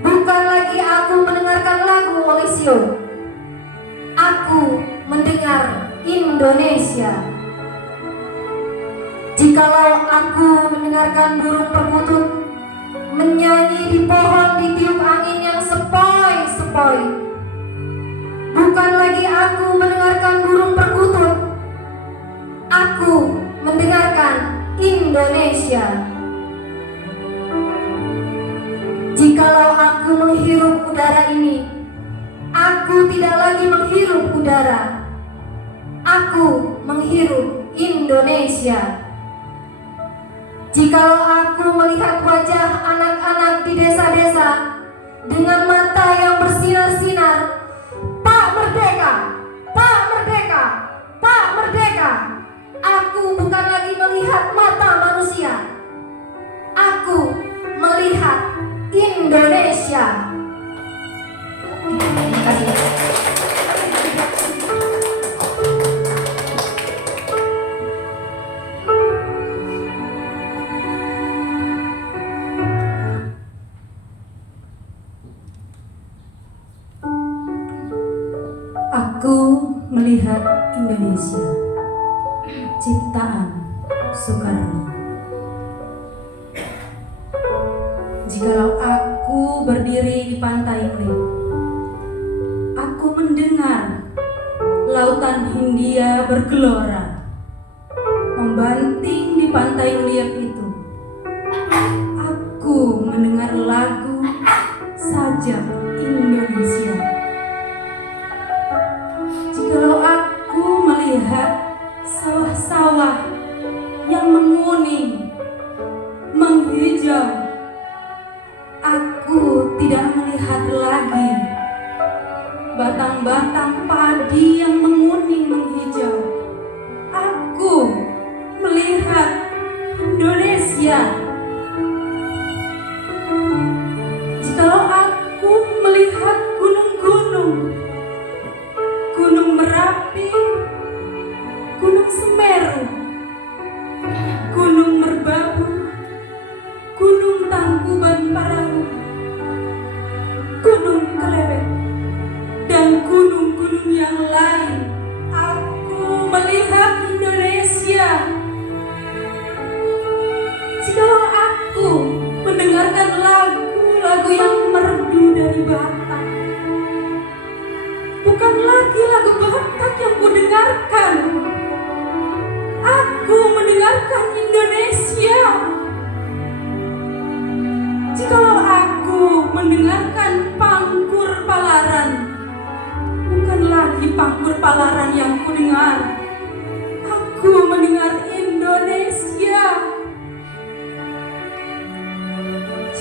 bukan lagi aku mendengarkan lagu Olesio, aku mendengar Indonesia. Jikalau aku mendengarkan burung perkutut menyanyi di pohon ditiup angin yang sepoi-sepoi, bukan lagi aku mendengarkan burung perkutut, aku mendengarkan Indonesia. Jikalau aku menghirup udara ini, aku tidak lagi menghirup udara, aku menghirup Indonesia. Jikalau aku melihat wajah anak-anak di desa-desa dengan mata yang bersinar-sinar, Pak Merdeka, Pak Merdeka, Pak Merdeka, aku bukan lagi melihat mata manusia, aku melihat Indonesia. Terima kasih. Aku melihat Indonesia, ciptaan Soekarno. Jikalau aku berdiri di pantai Ngeliat, aku mendengar lautan Hindia bergelora. membanting di pantai liat itu, aku mendengar lagu Sajak Indonesia. Jikalau aku melihat sawah-sawah yang menguning, menghijau, aku tidak melihat lagi batang-batang padi yang menguning menghijau. Aku melihat Indonesia. Jikalau aku melihat gunung-gunung, Gunung Merapi, Gunung Semeru, Gunung Merbabu, Gunung Tangkuban Parahu, Gunung Kelebek, dan gunung-gunung yang lain, aku melihat Indonesia. Jikalau aku mendengarkan lagu-lagu yang merdu dari Batak, bukan lagi lagu Batak yang kudengarkan, aku mendengarkan Indonesia. Jikalau aku mendengarkan Pangkur Palaran, bukan lagi Pangkur Palaran yang kudengar, aku mendengar Indonesia.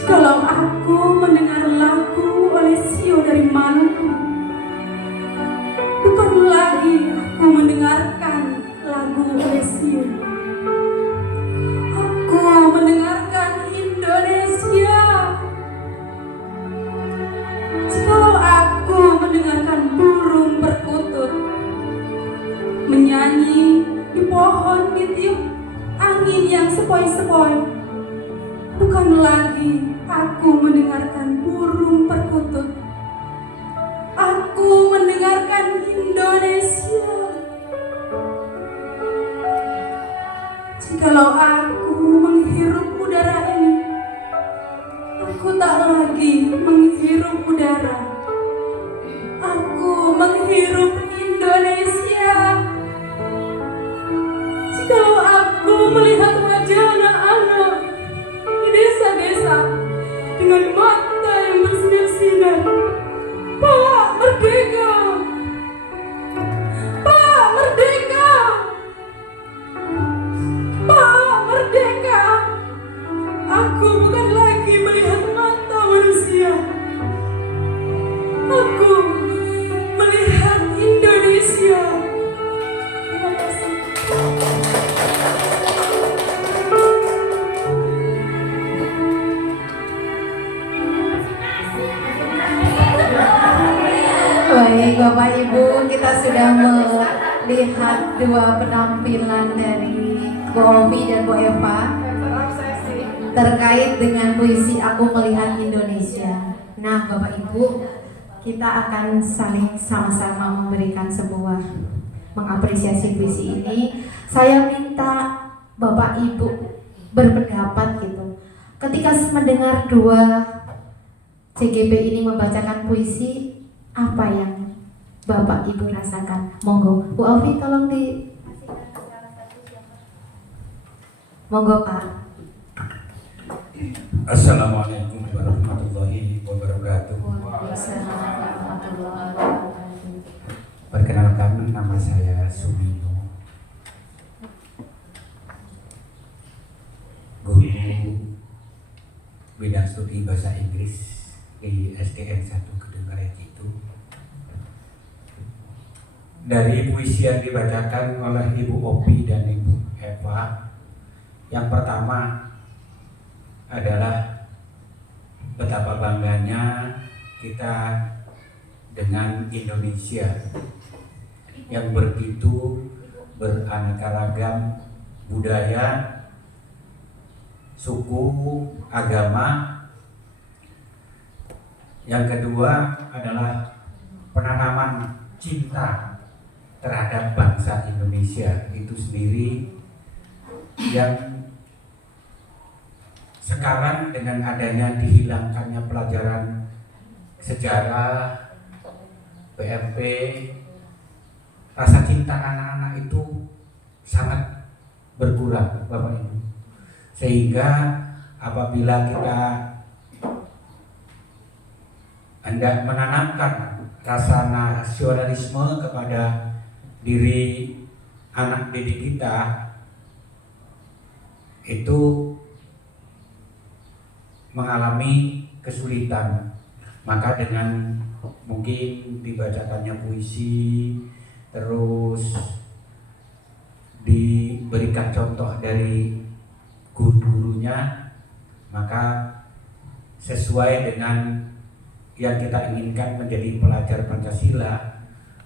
Jikalau aku mendengar lagu oleh Sio dari Maluku, bukan lagi aku mendengarkan lagu oleh Sio, aku mendengarkan Indonesia. Jikalau aku mendengarkan burung perkutut menyanyi di pohon ditiup angin yang sepoi-sepoi, bukan lagi aku mendengarkan burung perkutut, aku mendengarkan Indonesia. Jikalau aku menghirup udara ini, aku tak lagi menghirup udara, aku menghirup Indonesia. Jikalau aku melihat wajah anak-anak di desa-desa dengan mata yang bersinar-sinar, Pak Merdeka, Pak Merdeka, Pak Merdeka, aku bukan lagi melihat mata manusia, aku melihat Indonesia. Terima kasih. Baik Bapak Ibu, kita sudah melihat dua penampilan dari Bu Ovi dan Bu Eva terkait dengan puisi Aku Melihat Indonesia. Nah Bapak Ibu, kita akan saling sama-sama memberikan sebuah mengapresiasi puisi ini. Saya minta Bapak Ibu berpendapat gitu. Ketika mendengar dua CGP ini membacakan puisi, apa yang Bapak Ibu rasakan? Monggo, Bu Ovi tolong di. Monggo Pak. Assalamualaikum warahmatullahi wabarakatuh. Perkenalkan, nama saya Sumino, guru bidang studi bahasa Inggris di SDN 1 Gedung Karet itu. Dari puisi yang dibacakan oleh Ibu Opi dan Ibu Eva, yang pertama adalah betapa bangganya kita dengan Indonesia yang begitu beraneka ragam budaya, suku, agama. Yang kedua adalah penanaman cinta terhadap bangsa Indonesia itu sendiri, yang sekarang dengan adanya dihilangkannya pelajaran sejarah, PMP, rasa cinta anak-anak itu sangat berkurang Bapak Ibu. Sehingga apabila kita hendak menanamkan rasa nasionalisme kepada diri anak didik kita, itu mengalami kesulitan. Maka dengan mungkin dibacakannya puisi, terus diberikan contoh dari guru-gurunya, maka sesuai dengan yang kita inginkan menjadi pelajar Pancasila,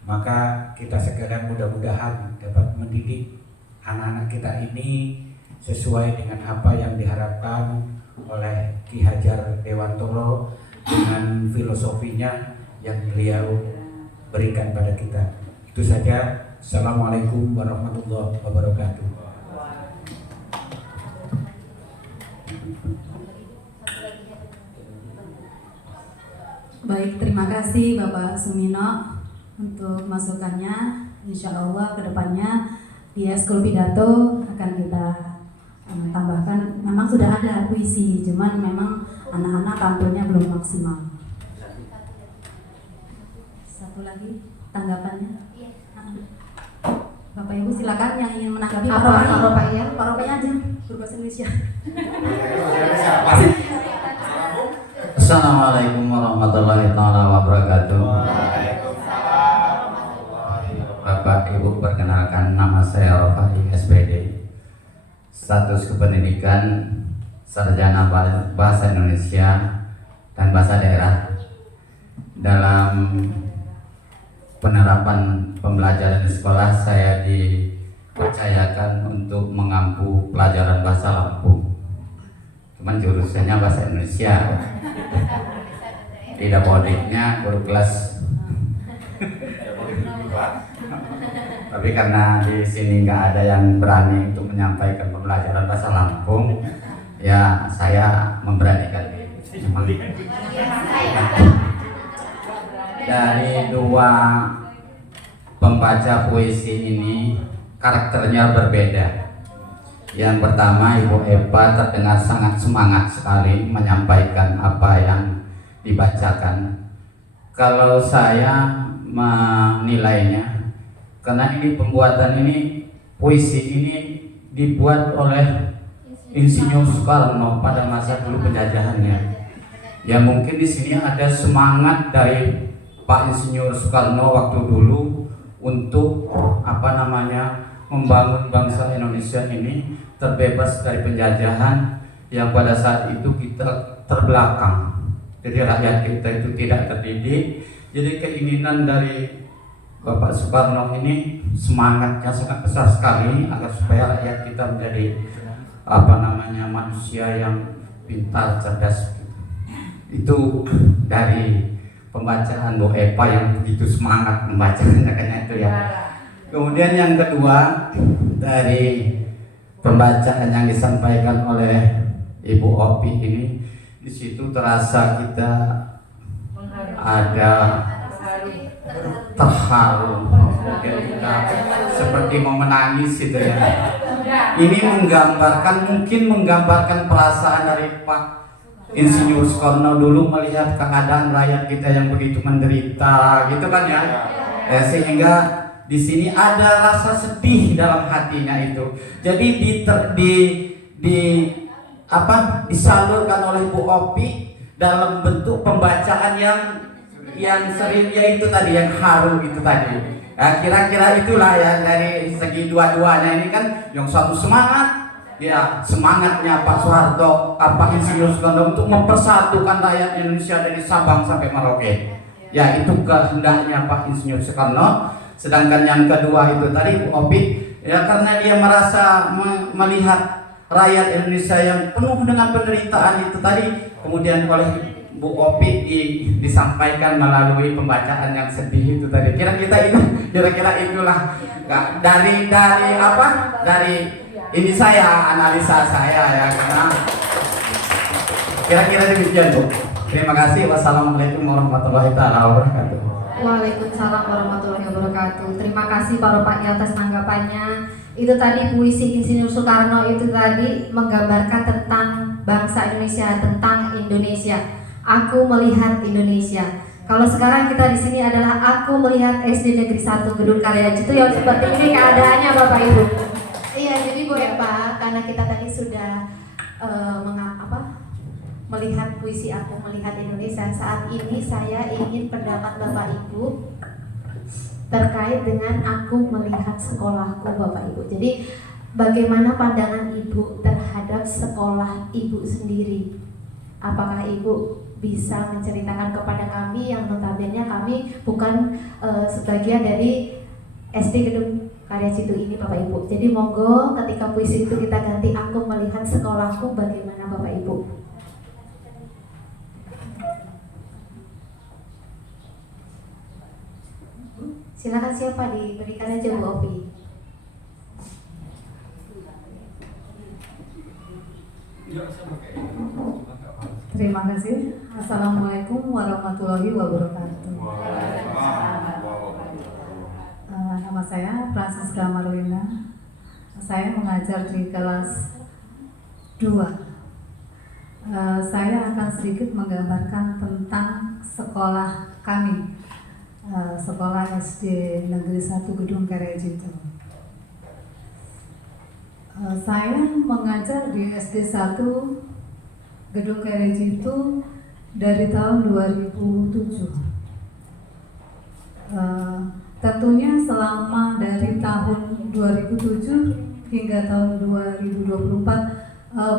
maka kita sekalian mudah-mudahan dapat mendidik anak-anak kita ini sesuai dengan apa yang diharapkan oleh Ki Hajar Dewantoro dengan filosofinya yang beliau berikan pada kita. Itu saja. Assalamualaikum warahmatullahi wabarakatuh. Baik, terima kasih Bapak Sumino untuk masukannya. Insya Allah kedepannya di Eskul Pidato akan kita tambahkan. Memang sudah ada puisi, cuman memang anak-anak tampilnya belum maksimal. Satu lagi tanggapannya. Bapak Ibu silakan yang ingin menanggapi. Apa Pak Ian? Pak Ropai aja berbahasa Indonesia. Assalamualaikum warahmatullahi wabarakatuh. Bapak Ibu, perkenalkan, nama saya Rofai SPD, status kependidikan sarjana bahasa Indonesia dan bahasa daerah. Dalam penerapan pembelajaran di sekolah, saya dipercayakan untuk mengampu pelajaran bahasa Lampung. Cuman jurusannya bahasa Indonesia. Tidak bodiknya guru kelas. Tapi karena di sini nggak ada yang berani untuk menyampaikan pembelajaran bahasa Lampung, ya saya memberanikan diri. Dari dua pembaca puisi ini karakternya berbeda. Yang pertama, Ibu Eva terdengar sangat semangat sekali menyampaikan apa yang dibacakan. Kalau saya menilainya, karena ini pembuatan ini, puisi ini dibuat oleh Insinyur Soekarno pada masa dulu penjajahannya. Ya mungkin di sini ada semangat dari Pak Insinyur Soekarno waktu dulu untuk membangun bangsa Indonesia ini terbebas dari penjajahan yang pada saat itu kita terbelakang. Jadi rakyat kita itu tidak terdidik. Jadi keinginan dari Bapak Soekarno ini semangatnya sangat besar sekali agar supaya rakyat kita menjadi manusia yang pintar, cerdas. Itu dari pembacaan Bu Eva yang begitu semangat membacanya kayaknya itu ya. Kemudian yang kedua, dari pembacaan yang disampaikan oleh Ibu Opi ini, di situ terasa kita ada terharu, kita seperti mau menangis gitu ya. Ini menggambarkan perasaan dari Pak Insinyur Soekarno dulu melihat keadaan rakyat kita yang begitu menderita, gitu kan ya. Sehingga di sini ada rasa sedih dalam hatinya itu. Jadi disalurkan oleh Bu Opi dalam bentuk pembacaan yang sering, yaitu tadi yang haru itu tadi. Kira-kira itulah ya dari segi dua-duanya ini kan, yang satu semangat, ya semangatnya Pak Soeharto, Pak Insinyur Soekarno untuk mempersatukan rakyat Indonesia dari Sabang sampai Merauke. Ya itu kehendaknya Pak Insinyur Soekarno. Sedangkan yang kedua itu tadi Bu Opi, ya karena dia merasa melihat rakyat Indonesia yang penuh dengan penderitaan itu tadi, kemudian oleh Bu Opi disampaikan melalui pembacaan yang sedih itu tadi. Kira-kira itulah dari ini saya analisa saya ya, karena kira-kira demikian Bu. Terima kasih. Wassalamualaikum warahmatullahi wabarakatuh. Waalaikumsalam warahmatullahi wabarakatuh. Terima kasih Pak Ropati atas tanggapannya. Itu tadi puisi Insinyur Soekarno itu tadi menggambarkan tentang bangsa Indonesia, tentang Indonesia. Aku melihat Indonesia. Kalau sekarang kita di sini adalah aku melihat SD Negeri 1 Gedung Karya Cito yang seperti ini keadaannya Bapak Ibu. Iya, jadi boleh Pak, karena kita tadi sudah melihat puisi aku melihat Indonesia. Saat ini saya ingin pendapat Bapak Ibu terkait dengan aku melihat sekolahku Bapak Ibu. Jadi bagaimana pandangan Ibu terhadap sekolah Ibu sendiri? Apakah Ibu bisa menceritakan kepada kami yang notabene kami bukan sebagian dari SD Gedung Karya Cito ini Bapak Ibu. Jadi monggo ketika puisi itu kita ganti aku melihat sekolahku, bagaimana Bapak Ibu? Silakan siapa diberikan aja Bu Opi. Terima kasih. Assalamualaikum warahmatullahi wabarakatuh. Nama saya Francisca Marlina. Saya mengajar di kelas 2. Saya akan sedikit menggambarkan tentang sekolah kami, sekolah SD Negeri 1 Gedung Karya Cito. Saya mengajar di SD 1 Gedung Karya Cito dari tahun 2007. Tentunya selama dari tahun 2007 hingga tahun 2024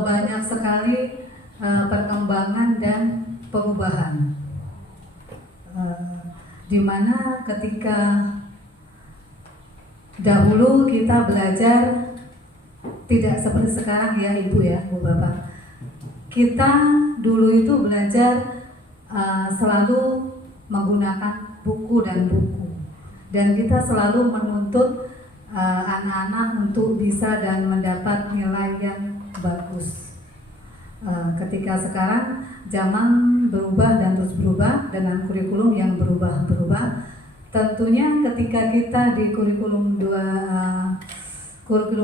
banyak sekali perkembangan dan perubahan. Di mana ketika dahulu kita belajar tidak seperti sekarang ya Ibu ya, Bu Bapak. Kita dulu itu belajar selalu menggunakan buku dan buku. Dan kita selalu menuntut anak-anak untuk bisa dan mendapat nilai yang bagus. Ketika sekarang zaman berubah dan terus berubah dengan kurikulum yang berubah-berubah. Tentunya ketika kita di kurikulum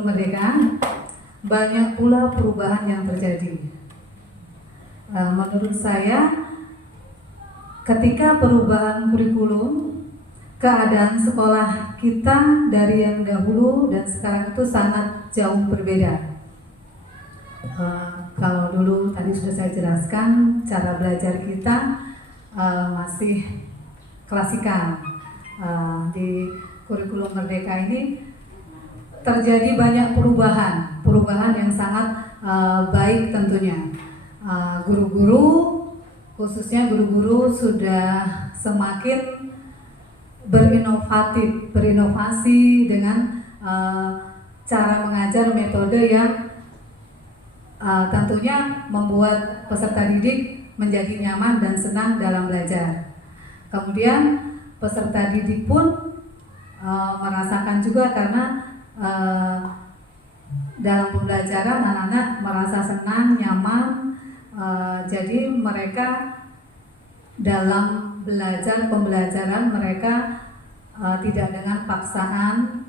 Merdeka banyak pula perubahan yang terjadi. Menurut saya ketika perubahan kurikulum, keadaan sekolah kita dari yang dahulu dan sekarang itu sangat jauh berbeda. Kalau dulu tadi sudah saya jelaskan cara belajar kita masih klasikal. Di kurikulum Merdeka ini terjadi banyak perubahan yang sangat baik tentunya. Guru-guru, khususnya guru-guru sudah semakin berinovasi dengan cara mengajar metode yang tentunya membuat peserta didik menjadi nyaman dan senang dalam belajar. Kemudian peserta didik pun merasakan juga karena dalam pembelajaran anak-anak merasa senang, nyaman, jadi mereka dalam pembelajaran mereka tidak dengan paksaan,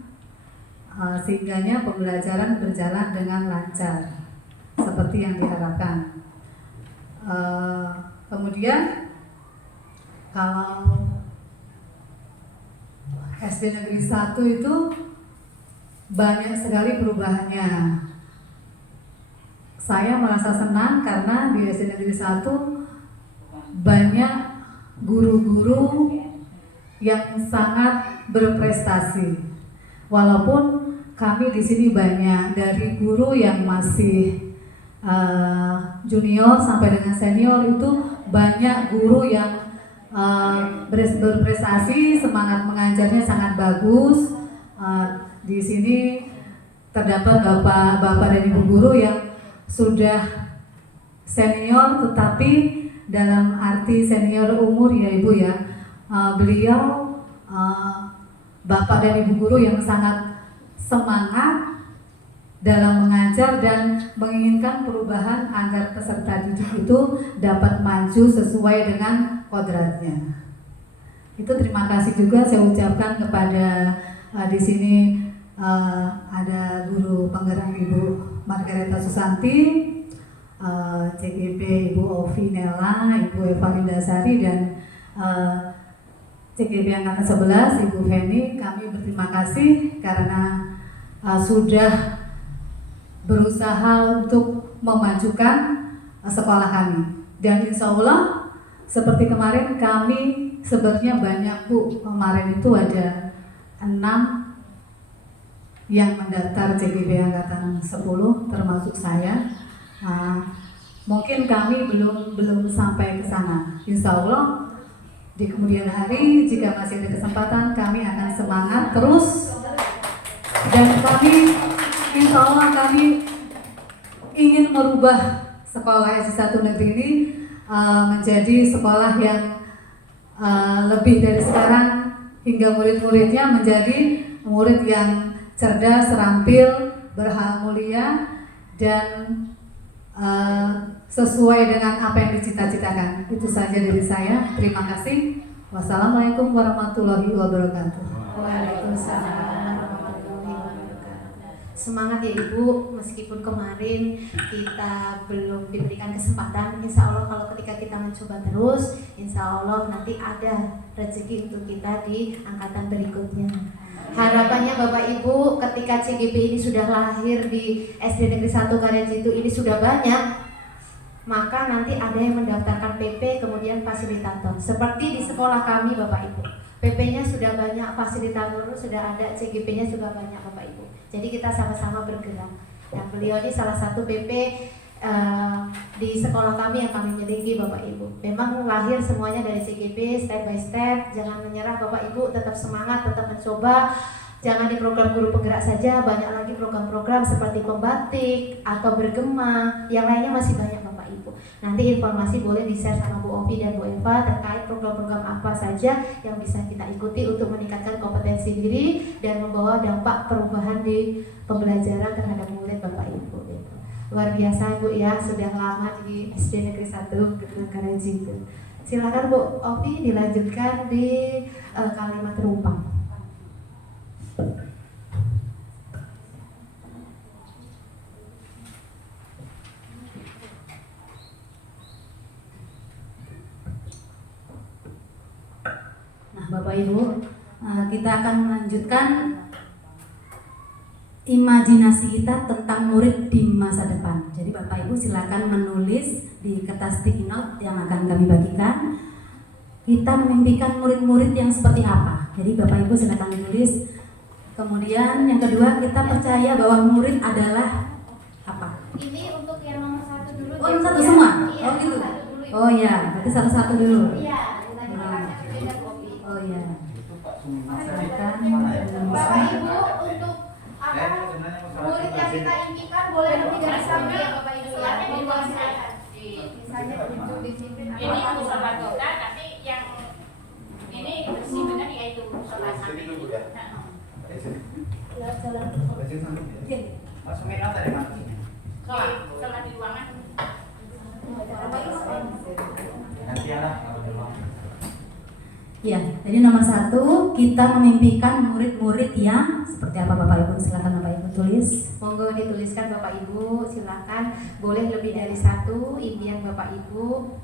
sehingganya pembelajaran berjalan dengan lancar seperti yang diharapkan. Kemudian kalau SD Negeri 1 itu banyak sekali perubahannya. Saya merasa senang karena di SD Negeri 1 banyak guru-guru yang sangat berprestasi. Walaupun kami di sini banyak dari guru yang masih junior sampai dengan senior, itu banyak guru yang berprestasi, semangat mengajarnya sangat bagus. Di sini terdapat bapak dan ibu guru yang sudah senior, tetapi dalam arti senior umur ya Ibu ya, beliau bapak dan ibu guru yang sangat semangat dalam mengajar dan menginginkan perubahan agar peserta didik itu dapat maju sesuai dengan kodratnya. Itu terima kasih juga saya ucapkan kepada di sini ada guru penggerak Ibu Margareta Susanti, CGP Ibu Ovi Nela, Ibu Eva Lindasari, dan CGP Angkatan 11 Ibu Feni. Kami berterima kasih karena sudah berusaha untuk memajukan sekolah kami. Dan insya Allah seperti kemarin kami sebenarnya banyak Bu, kemarin itu ada 6 yang mendaftar CGP Angkatan 10 termasuk saya. Mungkin kami belum sampai ke sana. Insya Allah di kemudian hari jika masih ada kesempatan kami akan semangat terus, dan kami insya Allah kami ingin merubah sekolah SD 1 negeri ini menjadi sekolah yang lebih dari sekarang, hingga murid-muridnya menjadi murid yang cerdas, terampil, bermulia, dan sesuai dengan apa yang dicita-citakan. Itu saja dari saya. Terima kasih. Wassalamualaikum warahmatullahi wabarakatuh. Waalaikumsalam warahmatullahi wabarakatuh. Semangat ya Ibu, meskipun kemarin kita belum diberikan kesempatan, insya Allah kalau ketika kita mencoba terus, insya Allah nanti ada rezeki untuk kita di angkatan berikutnya. Harapannya Bapak Ibu ketika CGP ini sudah lahir di SD Negeri 1 Karyajitu ini sudah banyak, maka nanti ada yang mendaftarkan PP kemudian fasilitator. Seperti di sekolah kami Bapak Ibu, PP-nya sudah banyak, fasilitator sudah ada, CGP-nya sudah banyak Bapak Ibu. Jadi kita sama-sama bergerak. Dan beliau ini salah satu PP di sekolah kami yang kami miliki Bapak Ibu. Memang lahir semuanya dari CGP, step by step. Jangan menyerah Bapak Ibu, tetap semangat, tetap mencoba. Jangan di program guru penggerak saja, banyak lagi program-program seperti pembatik atau bergema, yang lainnya masih banyak Bapak Ibu. Nanti informasi boleh di-share sama Bu Ovi dan Bu Eva terkait program-program apa saja yang bisa kita ikuti untuk meningkatkan kompetensi diri dan membawa dampak perubahan di pembelajaran terhadap murid Bapak Ibu. Luar biasa Bu ya, sudah lama di SD Negeri 1 Gedung Karyajitu. Silakan Bu Ovi dilanjutkan di kalimat terumpang. Nah Bapak Ibu, kita akan melanjutkan imajinasi kita tentang murid di masa depan. Jadi Bapak Ibu silakan menulis di kertas sticky note yang akan kami bagikan. Kita memimpikan murid-murid yang seperti apa. Jadi Bapak Ibu silakan menulis. Kemudian yang kedua, kita percaya bahwa murid adalah apa? Ini untuk yang nomor 1 dulu. Oh, satu semua? Iya, Oh gitu? satu dulu, Ibu. Oh ya, berarti satu-satu dulu. Iya, kita kerahkan beda kopi. Oh ya. Silakan. Bapak Ibu untuk apa? Murid yang kita impikan boleh lebih dari satu ya Bapak Ibu ya. Monggo silakan. Misalnya untuk di sini Ini musola kita, tapi yang ini bersih benar yaitu musola sampai ini. Masukin nota dari mana? Sholat di ruangan. Nanti ya lah. Ya, jadi nomor 1 kita memimpikan murid-murid yang seperti apa Bapak Ibu? Silakan Bapak Ibu tulis. Monggo dituliskan Bapak Ibu, silakan. Boleh lebih dari 1 impian Bapak Ibu.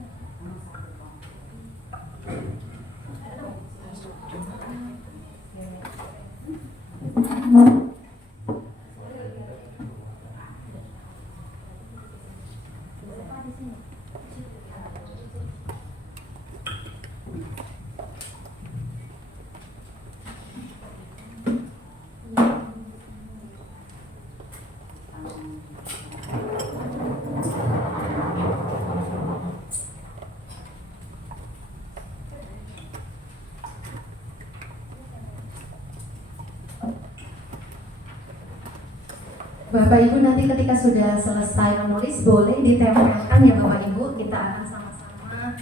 Bapak Ibu nanti ketika sudah selesai menulis boleh ditempelkan ya Bapak Ibu. Kita akan sama-sama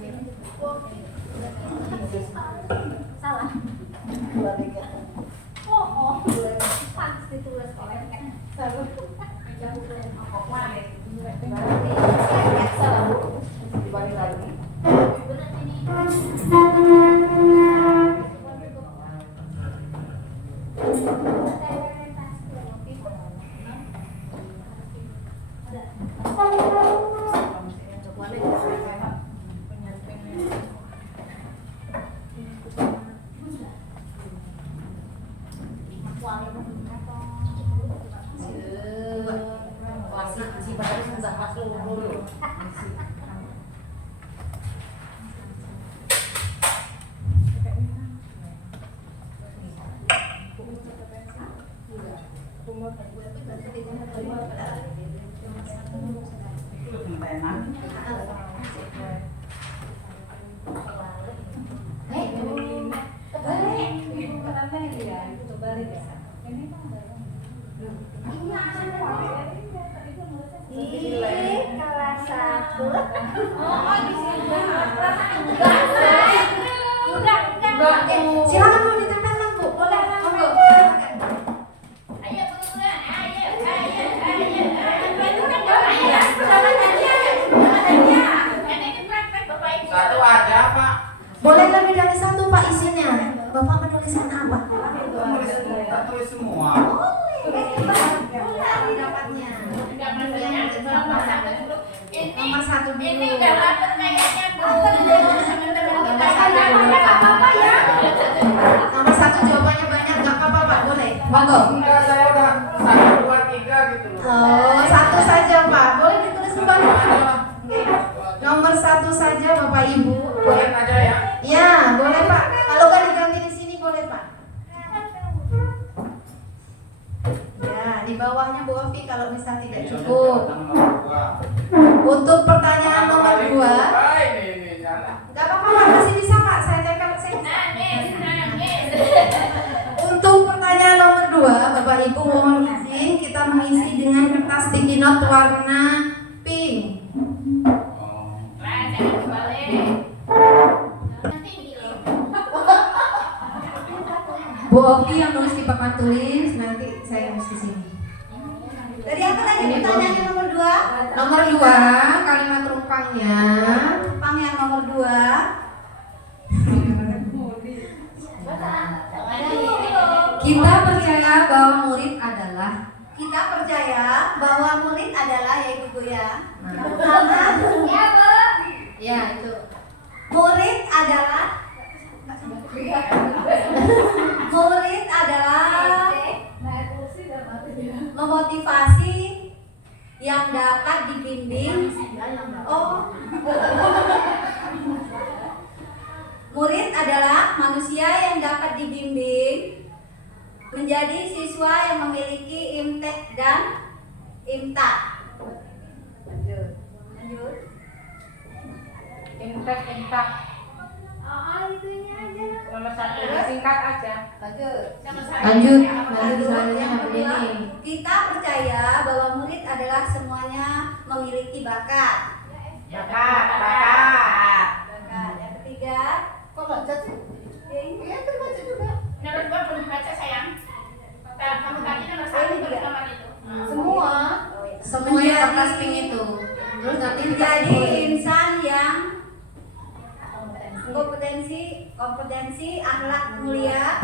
berdiskusi. Salah. Pas ditulis oleh salah. Silakan Bu ditempelkan Bu. Boleh. Monggo. Satu aja Pak. Boleh lebih dari satu Pak isinya. Bapak menuliskan apa? Kita tulis semua. Dapatnya. Nomor satu dulu. Ini udah lapar kayaknya Bu. Nomor satu jawabannya banyak, gak apa-apa Pak, boleh. Monggo. Enggak, saya udah 1, 2, 3 gitu loh. Oh, satu saja Pak, boleh ditulis kembali. Nomor satu saja Bapak Ibu. Boleh aja ya. Ya, boleh Pak. Kalau nggak diganti di sini boleh Pak. Ya, di bawahnya Bu Opi kalau misal tidak cukup. Untuk pertanyaan nomor 2, Ini jalan. nggak apa-apa Pak, masih bisa Pak. Saya tempel, saya bisa. Untuk pertanyaan nomor 2, Bapak Ibu mohon izin kita mengisi dengan kertas sticky note warna pink. Bu Opi yang nulis di papan tulis, nanti saya nulis di sini. Dari apa tadi pertanyaannya nomor 2? Nomor 2, kalimat rumpangnya. Pang yang nomor 2. Kita percaya bahwa murid adalah. Kita percaya bahwa murid adalah ya Ibu ya. Pertama, Ya Bu. ya itu. Murid adalah memotivasi yang dapat dibimbing. Oh. Murid adalah manusia yang dapat dibimbing menjadi siswa yang memiliki imtek dan imta. Lanjut. Imtek. Itunya aja. Nomor 1 singkat aja. Lanjut selanjutnya ini. Kita percaya bahwa murid adalah semuanya memiliki bakat. Bakat. Yang ketiga, kok baca sih? Ya ini ya terbaca juga. Nomor 2 belum baca sayang. Kamu tadi nomor 1 baru nomor itu. Semua Semuanya kertas pink itu. Terus nanti menjadi insan yang kompetensi, akhlak mulia,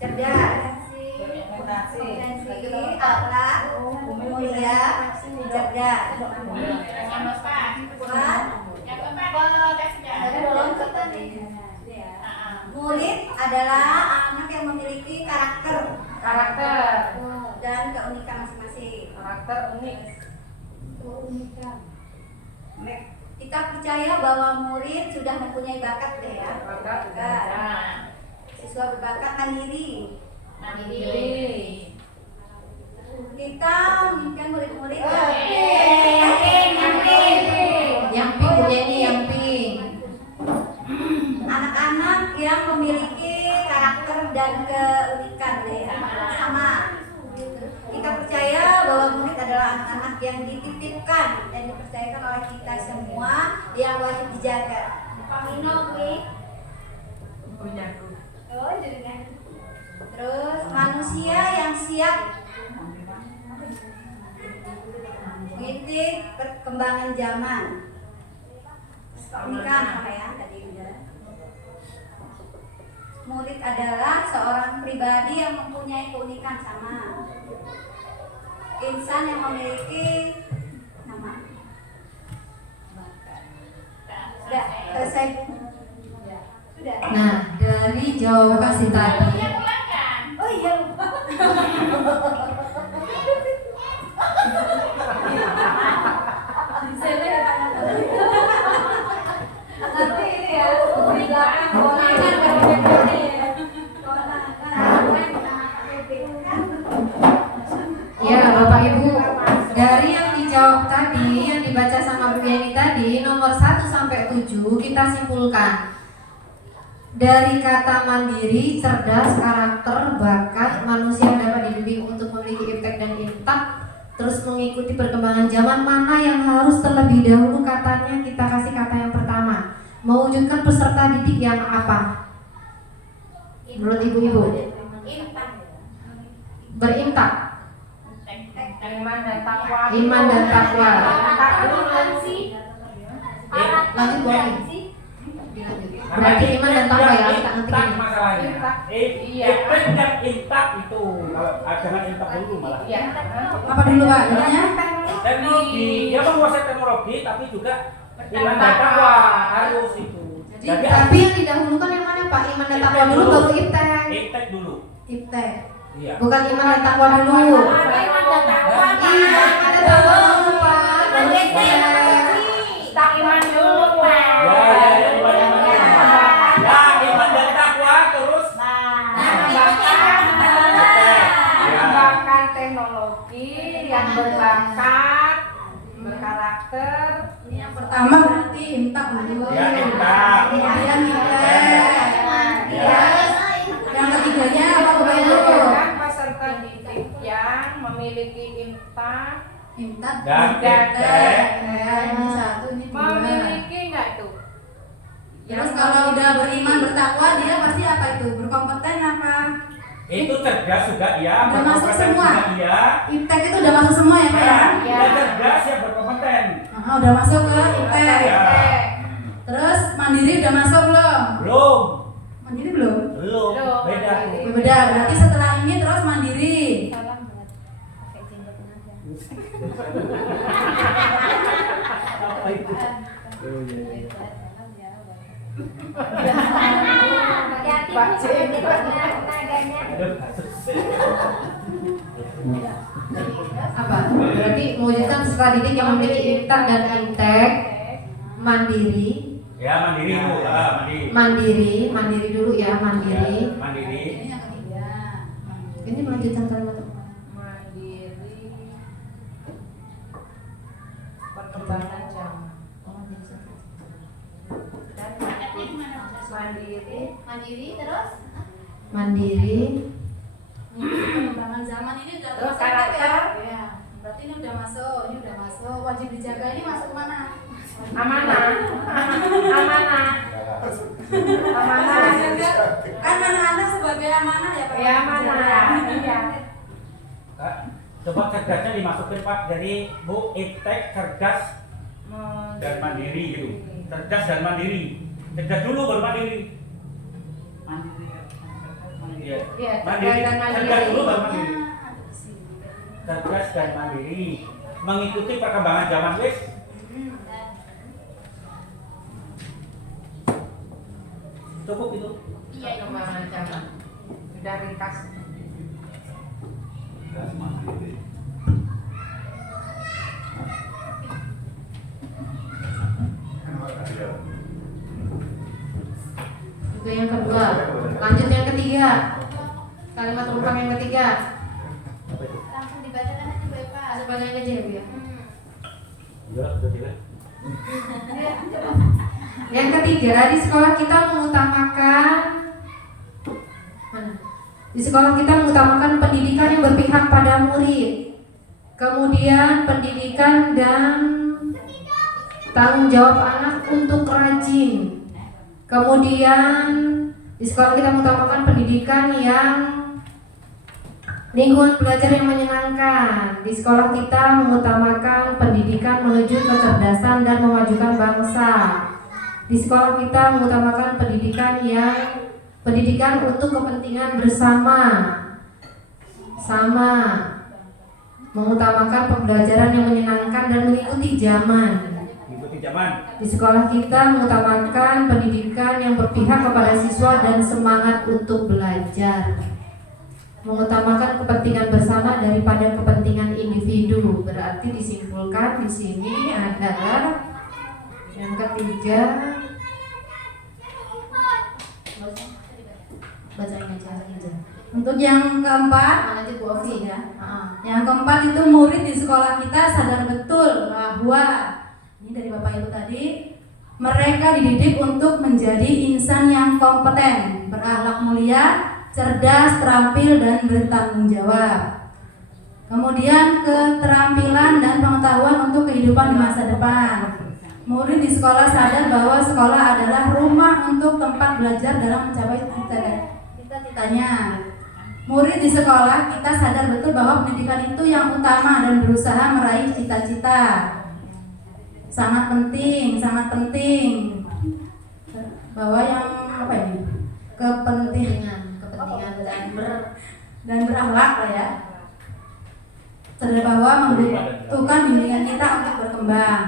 cerdas. Kompetensi, akhlak mulia, cerdas. Yang keempat kita sudah. Murid adalah anak yang memiliki karakter dan keunikan masing-masing. Karakter unik. Kita percaya bahwa murid sudah mempunyai bakat deh ya. Bakat. Siswa berbakat mandiri. Mandiri. Kita menginginkan murid-murid yang pink punya ini yang pink. anak-anak yang memiliki karakter dan keunikan deh ya. Sama. Kita percaya bahwa murid adalah anak-anak yang dititipkan dan dipercayakan oleh kita semua yang wajib dijaga. Pamino gue. Oh, jadinya. Terus manusia yang siap mengikuti perkembangan zaman. Ini kan apa ya tadi udah. murid adalah seorang pribadi yang mempunyai keunikan sama. Insan yang memiliki nama. Sudah selesai. Sudah. Nah, dari jawaban tadi, Oh iya lupa. Nanti ini ya di belakang ya Bapak Ibu, dari yang dijawab tadi, yang dibaca sama Bu Yeni tadi, nomor 1 sampai 7 kita simpulkan. Dari kata mandiri, cerdas, karakter, bakat, manusia dapat dibimbing untuk memiliki iptek dan intak, terus mengikuti perkembangan zaman, mana yang harus terlebih dahulu katanya, kita kasih kata yang pertama. Mewujudkan peserta didik yang apa? Menurut ibu-ibu? Berintak. Iman dan takwa. Iman dan takwa. Lanjut boleh. Berarti iman dan takwa ya, kita nanti Intak gini. masalahnya. Iya. Iptek dan intak itu jangan intak dulu malah. Iya. Apa dulu Pak? Intinya? Teknologi, dia menguasai teknologi tapi juga iman dan takwa harus itu. Jadi Tapi yang didahulukan yang mana Pak? Iman dan takwa dulu baru iptek. iptek dulu. Iptek. Iya. Bukan iman dan takwa dulu. Iman dan takwa. Iya, iman dan takwa dulu Pak. Baru iptek. Tak iman dulu, Pak. Ya, iman dan takwa terus Mengembangkan teknologi yang berbakat, berkarakter. Pertama berarti intak dulu. ya intak. Kemudian iptek. Yang ketiganya apa Bapak Ibu? Mengembangkan peserta didik yang memiliki intak, Intak Dan iptek. Ini satu, ini dua. memiliki nggak itu? Terus kalau udah beriman bertakwa dia pasti apa itu? Berkompeten apa? Itu cerdas juga ya, Udah masuk berkompeten semua? juga iya. Iptek itu udah masuk semua ya Pak ya? Dia cerdas ya berkompeten. Udah masuk ke iptek. Ya. Terus mandiri udah masuk belum? Belum. Mandiri belum? Belum. Belum. Beda. Beda, berarti setelah ini terus mandiri. Hati-hati nadanya. Apa? Berarti mewujudkan peserta didik yang memiliki intak dan intek, mandiri, Ya mandiri itu, mandiri dulu ya, mandiri. Ya, mandiri. Ini yang ketiga. Ini melanjutkan kalimat apa? Mandiri, perkembangan zaman. Mandiri terus Mandiri, Perkembangan zaman ini udah Terus termasuk ya? karakter. Ya. Berarti ini udah masuk, wajib dijaga ini masuk mana? Amanah. Amanah. Amanah. Kan anak-anak sebagai amanah ya Pak? Ya, amanah. Iya. Kak, coba cerdasnya dimasukin Pak, jadi Bu iptek cerdas dan mandiri gitu. Cerdas dan mandiri. Cerdas dulu baru mandiri. Iya. Iya, Mandiri. cerdas dan mandiri. Cerdas dulu baru mandiri. Cerdas dan mandiri. Mengikuti perkembangan zaman wis. Cukup itu. Perkembangan zaman. Sudah ringkas. itu yang kedua. Lanjut yang ketiga. Kalimat rumpang yang ketiga. langsung dibacakan aja Bu Eva. Sebagian aja ya Bu ya. Enggak, udah tidak. Yang ketiga, di sekolah kita mengutamakan Di sekolah kita mengutamakan pendidikan yang berpihak pada murid. Kemudian pendidikan dan tanggung jawab anak untuk rajin. Kemudian di sekolah kita mengutamakan pendidikan yang lingkungan belajar yang menyenangkan. Di sekolah kita mengutamakan pendidikan menuju kecerdasan dan memajukan bangsa. Di sekolah kita mengutamakan pendidikan yang Pendidikan untuk kepentingan bersama, sama, mengutamakan pembelajaran yang menyenangkan dan mengikuti zaman. Di sekolah kita mengutamakan pendidikan yang berpihak kepada siswa dan semangat untuk belajar. Mengutamakan kepentingan bersama daripada kepentingan individu. Berarti disimpulkan di sini adalah yang ketiga. Bacain aja. Untuk yang keempat, Lanjut Bu Ovi ya. yang keempat itu murid di sekolah kita sadar betul bahwa ini dari Bapak Ibu tadi, mereka dididik untuk menjadi insan yang kompeten, berakhlak mulia, cerdas, terampil, dan bertanggung jawab. Kemudian keterampilan dan pengetahuan untuk kehidupan di masa depan. Murid di sekolah sadar bahwa sekolah adalah rumah untuk tempat belajar dalam mencapai cita-citanya. Murid di sekolah kita sadar betul bahwa pendidikan itu yang utama dan berusaha meraih cita-cita. Sangat penting bahwa yang apa ini? Kepentingan dan berakhlak lah ya. Sadar bahwa membutuhkan bimbingan kita untuk berkembang.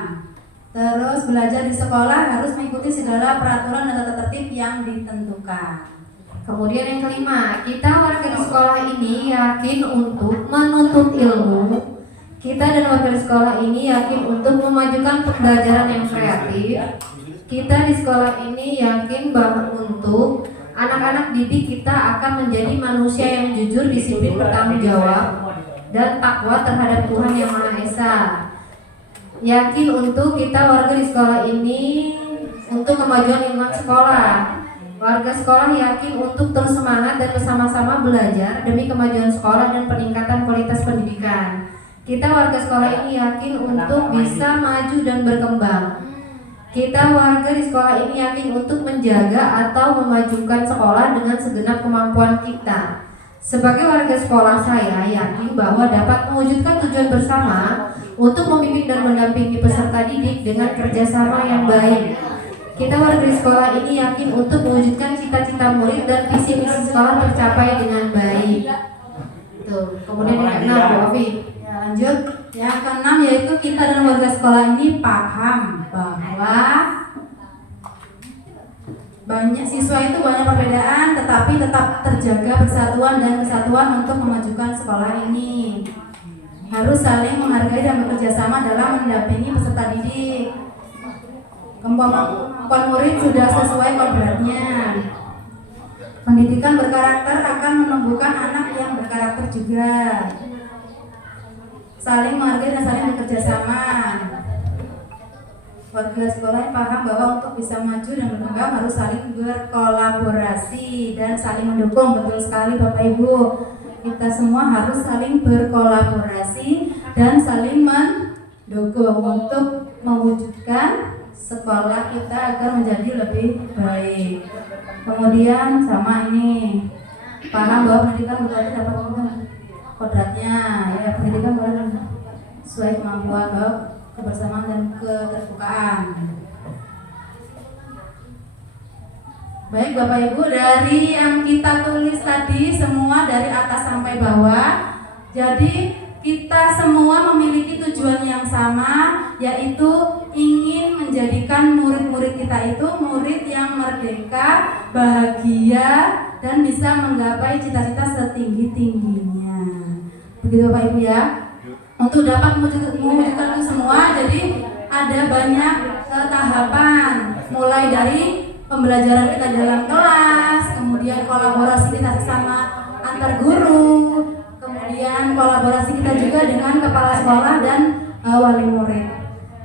Terus belajar di sekolah harus mengikuti segala peraturan dan tata tertib yang ditentukan. Kemudian yang kelima, kita warga di sekolah ini yakin untuk menuntut ilmu. Kita dan warga di sekolah ini yakin untuk memajukan pembelajaran yang kreatif. Kita di sekolah ini yakin bahwa untuk anak-anak didik kita akan menjadi manusia yang jujur, disiplin, bertanggung jawab, dan takwa terhadap Tuhan Yang Maha Esa. Yakin untuk kita warga di sekolah ini untuk kemajuan lingkungan sekolah. Warga sekolah yakin untuk terus semangat dan bersama-sama belajar demi kemajuan sekolah dan peningkatan kualitas pendidikan. Kita warga sekolah ini yakin untuk bisa maju dan berkembang. Kita warga di sekolah ini yakin untuk menjaga atau memajukan sekolah dengan segenap kemampuan kita. Sebagai warga sekolah, saya yakin bahwa dapat mewujudkan tujuan bersama untuk membimbing dan mendampingi peserta didik dengan kerjasama yang baik. Kita warga di sekolah ini yakin untuk mewujudkan cita-cita murid dan visi-misi sekolah tercapai dengan baik. Tuh. Kemudian yang keenam, Bu Ovi. Ya, lanjut. Yang keenam yaitu kita dan warga sekolah ini paham bahwa banyak siswa itu banyak perbedaan, tetapi tetap terjaga persatuan dan kesatuan untuk memajukan sekolah ini. Harus saling menghargai dan bekerja sama dalam mendampingi peserta didik. Kemampuan murid sudah sesuai kodratnya. Pendidikan berkarakter akan menumbuhkan anak yang berkarakter juga. Saling menghargai dan saling bekerja sama. Warga sekolah yang paham bahwa untuk bisa maju dan berkembang harus saling berkolaborasi dan saling mendukung. Betul sekali Bapak Ibu. Kita semua harus saling berkolaborasi dan saling mendukung untuk mewujudkan sekolah kita agar menjadi lebih baik. Kemudian sama ini, paham bahwa pendidikan berarti dapat kodratnya, ya pendidikan berarti sesuai kemampuan bahwa kebersamaan dan keterbukaan. Baik Bapak Ibu, dari yang kita tulis tadi semua dari atas sampai bawah, jadi kita semua memiliki tujuan yang sama, yaitu ingin menjadikan murid-murid kita itu murid yang merdeka, bahagia, dan bisa menggapai cita-cita setinggi-tingginya. Begitu Bapak Ibu ya. Untuk dapat mewujudkan itu semua, jadi ada banyak tahapan, mulai dari pembelajaran kita dalam kelas, kemudian kolaborasi kita sama antar guru, kemudian kolaborasi kita juga dengan kepala sekolah dan wali murid.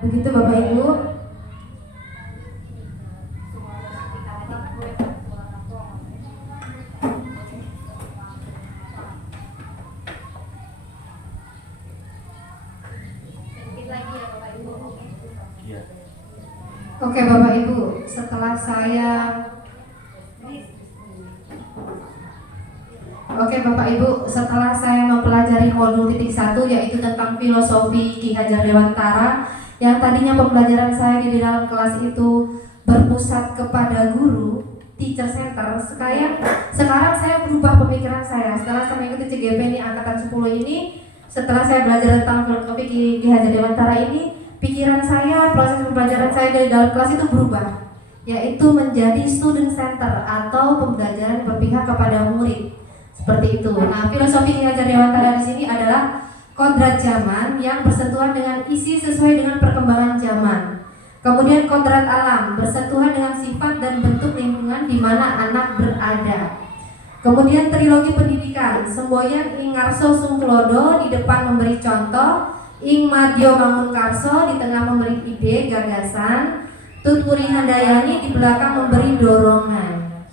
Begitu Bapak Ibu. Oke Bapak Ibu, setelah saya mempelajari modul titik 1 yaitu tentang filosofi Ki Hajar Dewantara, yang tadinya pembelajaran saya di dalam kelas itu berpusat kepada guru, teacher center. Sekarang saya berubah pemikiran saya setelah saya mengikuti CGP ini angkatan 10 ini. Setelah saya belajar tentang filosofi Ki Hajar Dewantara ini, pikiran saya, proses pembelajaran saya dari dalam kelas itu berubah, yaitu menjadi student center atau pembelajaran berpihak kepada murid. Seperti itu. Nah, filosofi Ki Hajar Dewantara di sini adalah kodrat zaman yang bersentuhan dengan isi sesuai dengan perkembangan zaman. Kemudian kodrat alam bersentuhan dengan sifat dan bentuk lingkungan di mana anak berada. Kemudian trilogi pendidikan, semboyan ing ngarso sung tulodo, di depan memberi contoh, ing madyo mangun karso, di tengah memberi ide gagasan, tuturi handayani, di belakang memberi dorongan.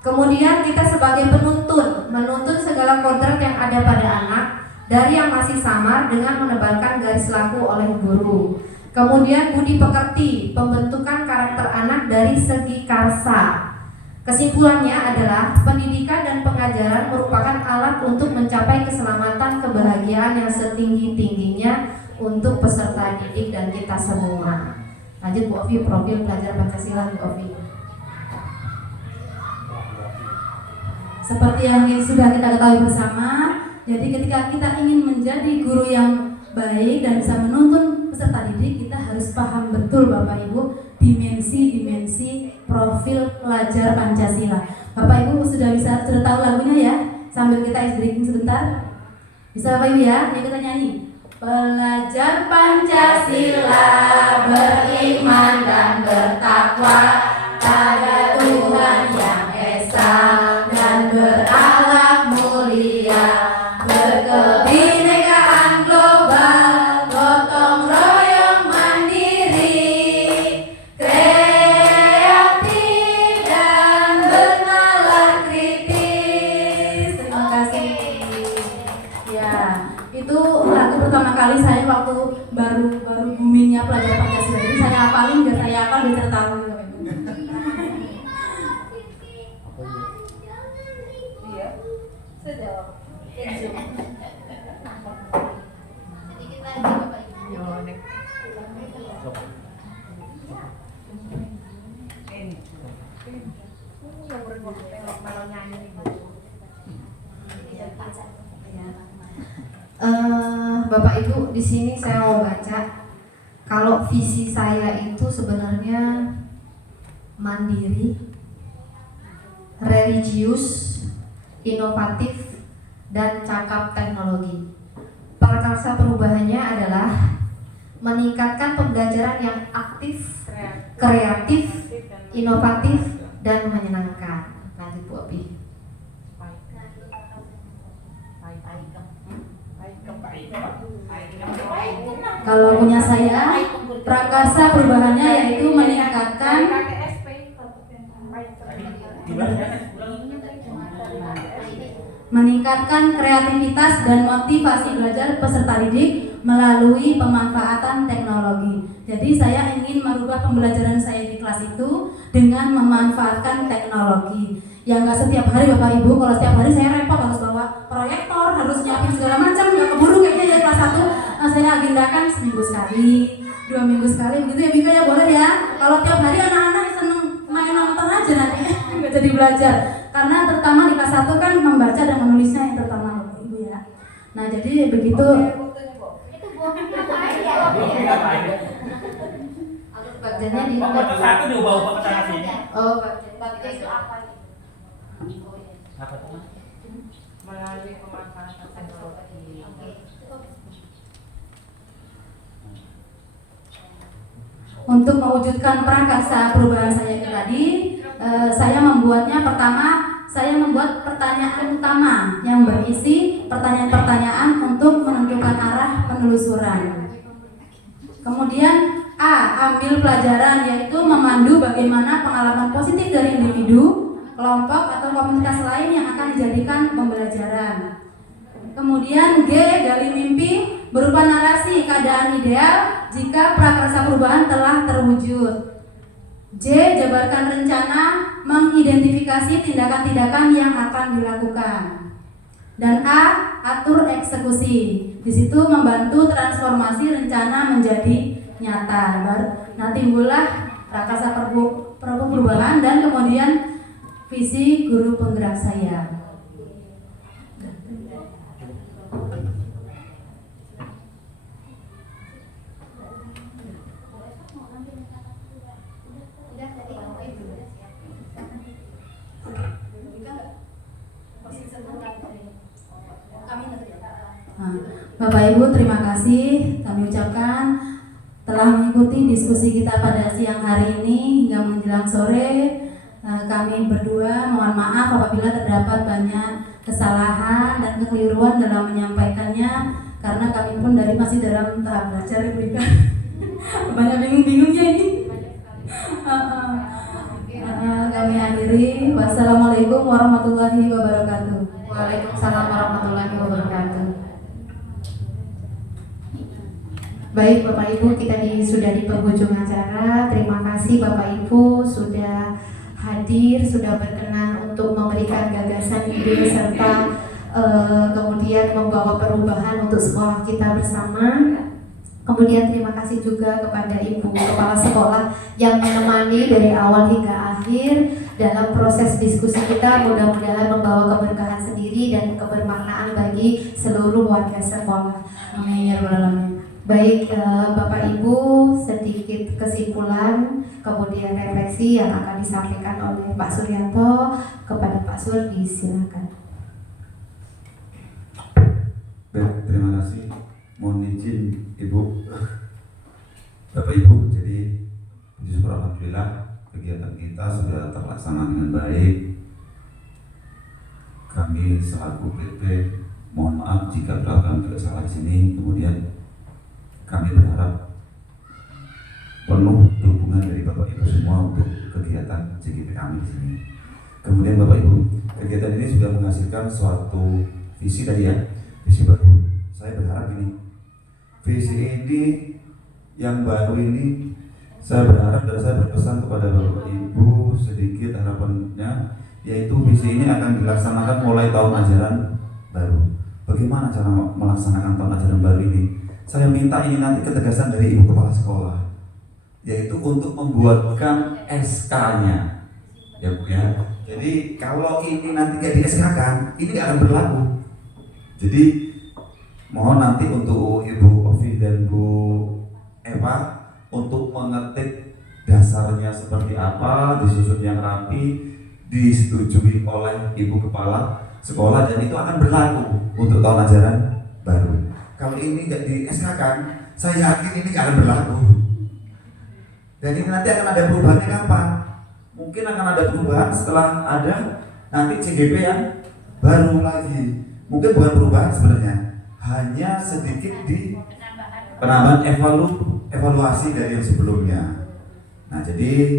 Kemudian kita sebagai menuntun segala kodrat yang ada pada anak dari yang masih samar dengan menebalkan garis laku oleh guru. Kemudian budi pekerti, pembentukan karakter anak dari segi karsa. Kesimpulannya adalah pendidikan dan pengajaran merupakan alat untuk mencapai keselamatan kebahagiaan yang setinggi-tingginya untuk peserta didik dan kita semua. Lanjut Bu Ovi, profil pelajar Pancasila Bu Ovi. Seperti yang sudah kita ketahui bersama, jadi ketika kita ingin menjadi guru yang baik dan bisa menuntun peserta didik, kita harus paham betul Bapak Ibu dimensi-dimensi profil pelajar Pancasila. Bapak Ibu sudah tahu lagunya ya? Sambil kita ice drinking sebentar. Bisa Bapak Ibu ya? Yang kita nyanyi. Pelajar Pancasila beriman dan bertakwa pada Tuhan yang Esa dan berakhlak mulia, berkebinekaan global, gotong royong mandiri, kreatif dan bernalar kritis. Terima kasih. Ya, itu lagu pertama kali saya waktu baru boomingnya pelajar Pancasila. Jadi saya hafalin biar saya hafal biar saya tahu. Iya. Sudah. Sedikit lagi Bapak Ibu. Bapak Ibu, di sini saya mau baca kalau visi saya itu sebenarnya mandiri, religius, inovatif, dan cakap teknologi. Prakarsa perubahannya adalah meningkatkan pembelajaran yang aktif, kreatif, inovatif, dan menyenangkan. Lanjut Bu Opi. Kalau punya saya, prakarsa perubahannya yaitu meningkatkan kreativitas dan motivasi belajar peserta didik melalui pemanfaatan teknologi. Jadi saya ingin merubah pembelajaran saya di kelas itu dengan memanfaatkan teknologi. Ya nggak setiap hari Bapak Ibu, kalau setiap hari saya repot harus bawa proyektor, harus nyiapin segala macam, nggak keburu kayaknya ya kelas 1. Saya agendakan seminggu sekali, 2 minggu sekali, begitu ya Bika ya, boleh ya. Kalau tiap hari anak-anak seneng main nonton aja nanti nggak jadi belajar. Karena terutama di kelas 1 kan membaca dan menulisnya yang terutama Bapak Ibu ya. Nah jadi begitu. Itu ngapain ya? Bagiannya di Waktu satu diubah-ubah ke sana sini. Oh, Bagian itu apa? Apa tuh? Melalui pemanfaatan teknologi. Untuk mewujudkan prakarsa perubahan saya itu tadi, saya membuatnya pertama, saya membuat pertanyaan utama yang berisi pertanyaan-pertanyaan untuk menentukan arah penelusuran. Kemudian A. Ambil pelajaran, yaitu memandu bagaimana pengalaman positif dari individu, kelompok atau komunitas lain yang akan dijadikan pembelajaran. Kemudian G. Gali mimpi berupa narasi keadaan ideal jika prakarsa perubahan telah terwujud. J. Jabarkan rencana, mengidentifikasi tindakan-tindakan yang akan dilakukan. Dan A. Atur eksekusi. Di situ membantu transformasi rencana menjadi nyata. Nah timbullah prakarsa perubahan dan kemudian visi guru penggerak saya. Nah, Bapak Ibu, terima kasih kami ucapkan telah mengikuti diskusi kita pada siang hari ini hingga menjelang sore. Kami berdua mohon maaf apabila terdapat banyak kesalahan dan kekeliruan dalam menyampaikannya, karena kami pun masih dalam tahap belajar, Ibu Ika. Banyak bingung-bingungnya ini. Kami akhiri. Wassalamualaikum warahmatullahi wabarakatuh. Waalaikumsalam warahmatullahi wabarakatuh. Baik Bapak Ibu, kita sudah di penghujung acara. Terima kasih Bapak Ibu sudah hadir, sudah berkenan untuk memberikan gagasan, ide serta kemudian membawa perubahan untuk sekolah kita bersama. Kemudian terima kasih juga kepada Ibu Kepala Sekolah yang menemani dari awal hingga akhir dalam proses diskusi kita. Mudah-mudahan membawa keberkahan sendiri dan kebermaknaan bagi seluruh warga sekolah. Amin ya rabbal alamin. Baik Bapak Ibu, sedikit kesimpulan kemudian refleksi yang akan disampaikan oleh Pak Suryanto kepada Pak Surdi, silakan. Baik, terima kasih. Mohon izin Ibu, Bapak Ibu, jadi puji syukur alhamdulillah kegiatan kita sudah terlaksana dengan baik. Kami selaku PP mohon maaf jika berlakukan kesalahan di sini. Kemudian kami berharap penuh dukungan dari Bapak Ibu semua untuk kegiatan CGP kami di sini. Kemudian Bapak Ibu, kegiatan ini sudah menghasilkan suatu visi tadi ya, visi baru. Saya berharap ini, visi ini yang baru ini, saya berharap dan saya berpesan kepada Bapak Ibu sedikit harapannya, yaitu visi ini akan dilaksanakan mulai tahun ajaran baru. Bagaimana cara melaksanakan tahun ajaran baru ini? Saya minta ini nanti ketegasan dari Ibu Kepala Sekolah, yaitu untuk membuatkan SK-nya, ya Bu ya. Jadi kalau ini nanti nggak di SK-kan, ini nggak akan berlaku. Jadi mohon nanti untuk Ibu Ovi dan Bu Eva untuk mengetik dasarnya seperti apa, disusun yang rapi, disetujui oleh Ibu Kepala Sekolah, dan itu akan berlaku untuk tahun ajaran baru. Kalau ini nggak di SK-kan, saya yakin ini nggak akan berlaku. Dan ini nanti akan ada perubahannya kapan? Mungkin akan ada perubahan setelah ada nanti CGP yang baru lagi. Mungkin bukan perubahan sebenarnya, hanya sedikit di penambahan evaluasi dari yang sebelumnya. Nah, jadi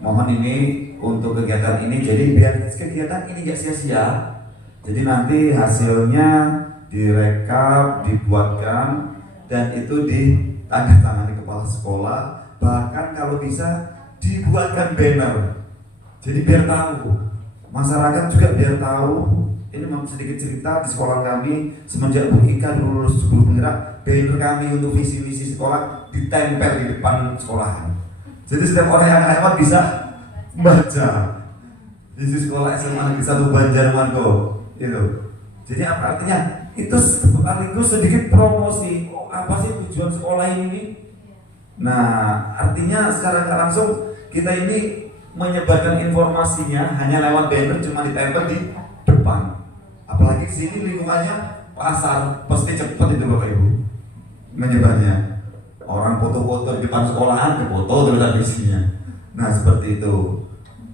mohon ini untuk kegiatan ini, jadi biar kegiatan ini nggak sia-sia. Jadi nanti hasilnya direkap, dibuatkan, dan itu ditandatangani kepala sekolah. Bahkan kalau bisa dibuatkan banner. Jadi biar tahu, masyarakat juga biar tahu. Ini mau sedikit cerita di sekolah kami semenjak Bu Ika dulu lulus guru penggerak, banner kami untuk visi misi sekolah ditempel di depan sekolahan. Jadi setiap orang yang lewat bisa baca visi sekolah SMA Negeri 1 Banjarmango itu. Jadi apa artinya? Itu sekaligus sedikit promosi. Oh, apa sih tujuan sekolah ini? Nah, artinya secara nggak langsung kita ini menyebarkan informasinya hanya lewat banner, cuma ditempel di depan. Apalagi di sini lingkungannya pasar, pasti cepat itu Bapak Ibu menyebarnya. Orang foto-foto di depan sekolahan, foto tulisan visinya. Nah, seperti itu.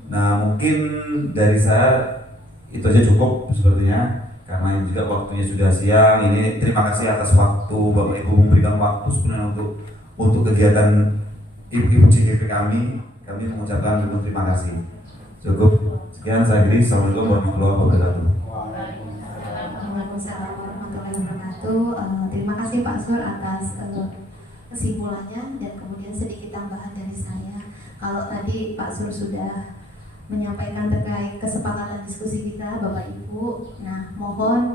Nah, mungkin dari saya itu aja cukup sepertinya. Karena ini juga waktunya sudah siang. Ini terima kasih atas waktu Bapak Ibu memberikan waktu sebenarnya untuk kegiatan ibu-ibu CGP kami. Kami mengucapkan terima kasih. Cukup sekian saya kira. Assalamualaikum warahmatullahi wabarakatuh. Waalaikumsalam warahmatullahi wabarakatuh. Terima kasih Pak Sur atas kesimpulannya dan kemudian sedikit tambahan dari saya. Kalau tadi Pak Sur sudah menyampaikan terkait kesepakatan diskusi kita Bapak Ibu. Nah, mohon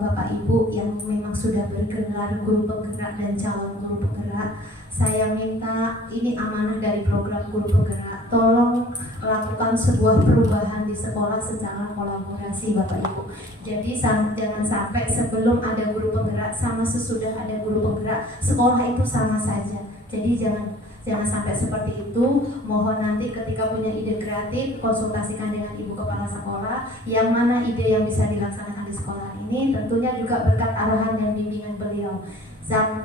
Bapak Ibu yang memang sudah bergelar guru penggerak dan calon guru penggerak, saya minta ini amanah dari program guru penggerak. tolong lakukan sebuah perubahan di sekolah secara kolaborasi Bapak Ibu. Jadi jangan sampai sebelum ada guru penggerak sama sesudah ada guru penggerak sekolah itu sama saja. Jadi jangan sampai seperti itu. Mohon nanti ketika punya ide kreatif konsultasikan dengan ibu kepala sekolah yang mana ide yang bisa dilaksanakan di sekolah ini tentunya juga berkat arahan dan bimbingan beliau.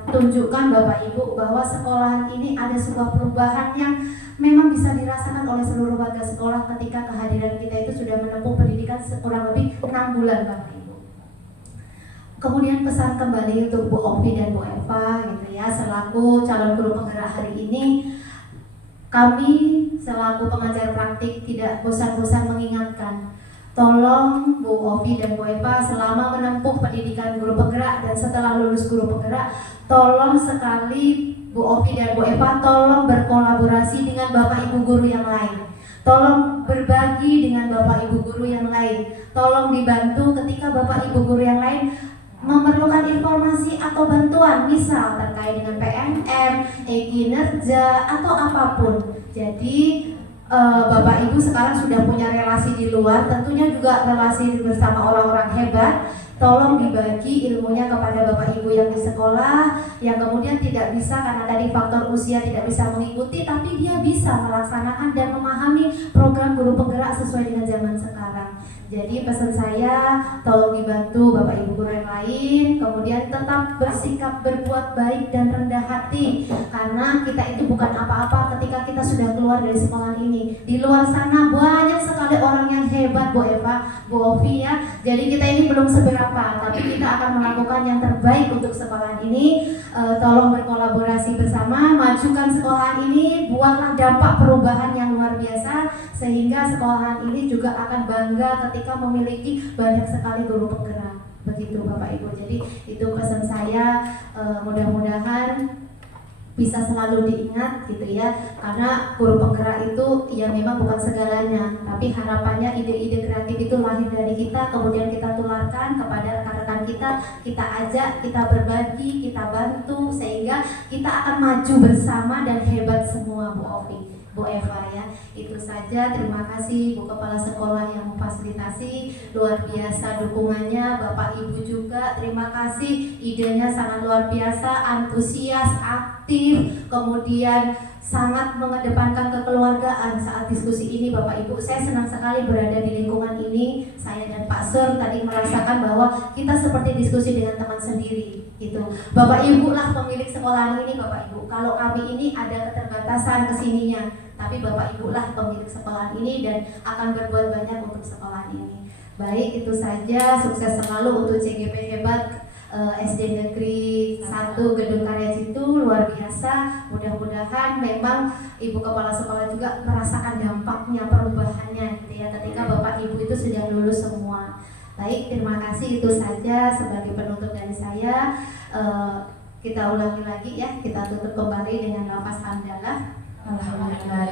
Tunjukkan Bapak Ibu bahwa sekolahan ini ada sebuah perubahan yang memang bisa dirasakan oleh seluruh warga sekolah ketika kehadiran kita itu sudah menempuh pendidikan kurang lebih 6 bulan Bapak Ibu. Kemudian pesan kembali untuk Bu Ovi dan Bu Eva gitu ya, selaku calon guru penggerak hari ini, kami selaku pengajar praktik tidak bosan-bosan mengingatkan, tolong Bu Ovi dan Bu Eva selama menempuh pendidikan guru penggerak dan setelah lulus guru penggerak, tolong sekali Bu Ovi dan Bu Eva tolong berkolaborasi dengan Bapak Ibu guru yang lain. Tolong berbagi dengan Bapak Ibu guru yang lain. Tolong dibantu ketika Bapak Ibu guru yang lain memerlukan informasi atau bantuan, misal terkait dengan PNM, e-kinerja atau apapun. Jadi Bapak Ibu sekarang sudah punya relasi di luar, tentunya juga relasi bersama orang-orang hebat. Tolong dibagi ilmunya kepada Bapak Ibu yang di sekolah, yang kemudian tidak bisa karena tadi faktor usia tidak bisa mengikuti, tapi dia bisa melaksanakan dan memahami program guru penggerak sesuai dengan zaman sekarang. Jadi pesan saya, tolong dibantu Bapak Ibu guru yang lain, kemudian tetap bersikap berbuat baik dan rendah hati, karena kita itu bukan apa-apa ketika kita sudah keluar dari sekolah ini. Di luar sana banyak sekali orang yang hebat Bu Eva, Bu Ovi ya. Jadi kita ini belum seberapa, tapi kita akan melakukan yang terbaik untuk sekolah ini. Tolong berkolaborasi bersama, majukan sekolah ini, buatlah dampak perubahan yang luar biasa, sehingga sekolahan ini juga akan bangga ketika memiliki banyak sekali guru penggerak. Begitu Bapak Ibu. Jadi itu pesan saya, mudah-mudahan bisa selalu diingat gitu ya, karena guru penggerak itu ya memang bukan segalanya, tapi harapannya ide-ide kreatif itu lahir dari kita, kemudian kita tularkan kepada rekan-rekan kita ajak, kita berbagi, kita bantu, sehingga kita akan maju bersama dan hebat semua Bu Ovi, Bu Eva ya. Itu saja, terima kasih Bu Kepala Sekolah yang memfasilitasi, luar biasa dukungannya, Bapak Ibu juga terima kasih, idenya sangat luar biasa, antusias, aktif, kemudian sangat mengedepankan kekeluargaan saat diskusi ini Bapak Ibu. Saya senang sekali berada di lingkungan ini. Saya dan Pak Sur tadi merasakan bahwa kita seperti diskusi dengan teman sendiri gitu. Bapak Ibu lah pemilik sekolah ini Bapak Ibu. Kalau kami ini ada keterbatasan kesininya, tapi Bapak Ibu lah pemilik sekolah ini dan akan berbuat banyak untuk sekolah ini. Baik, itu saja. Sukses selalu untuk CGP hebat SD Negeri 1 Gedung Karya Citu, luar biasa. Mudah-mudahan memang Ibu Kepala Sekolah juga merasakan dampaknya, perubahannya gitu ya, ketika Bapak Ibu itu sudah lulus semua. Baik, terima kasih. Itu saja sebagai penutup dari saya. Kita ulangi lagi ya, kita tutup kembali dengan lafaz hamdalah. Alhamdulillah.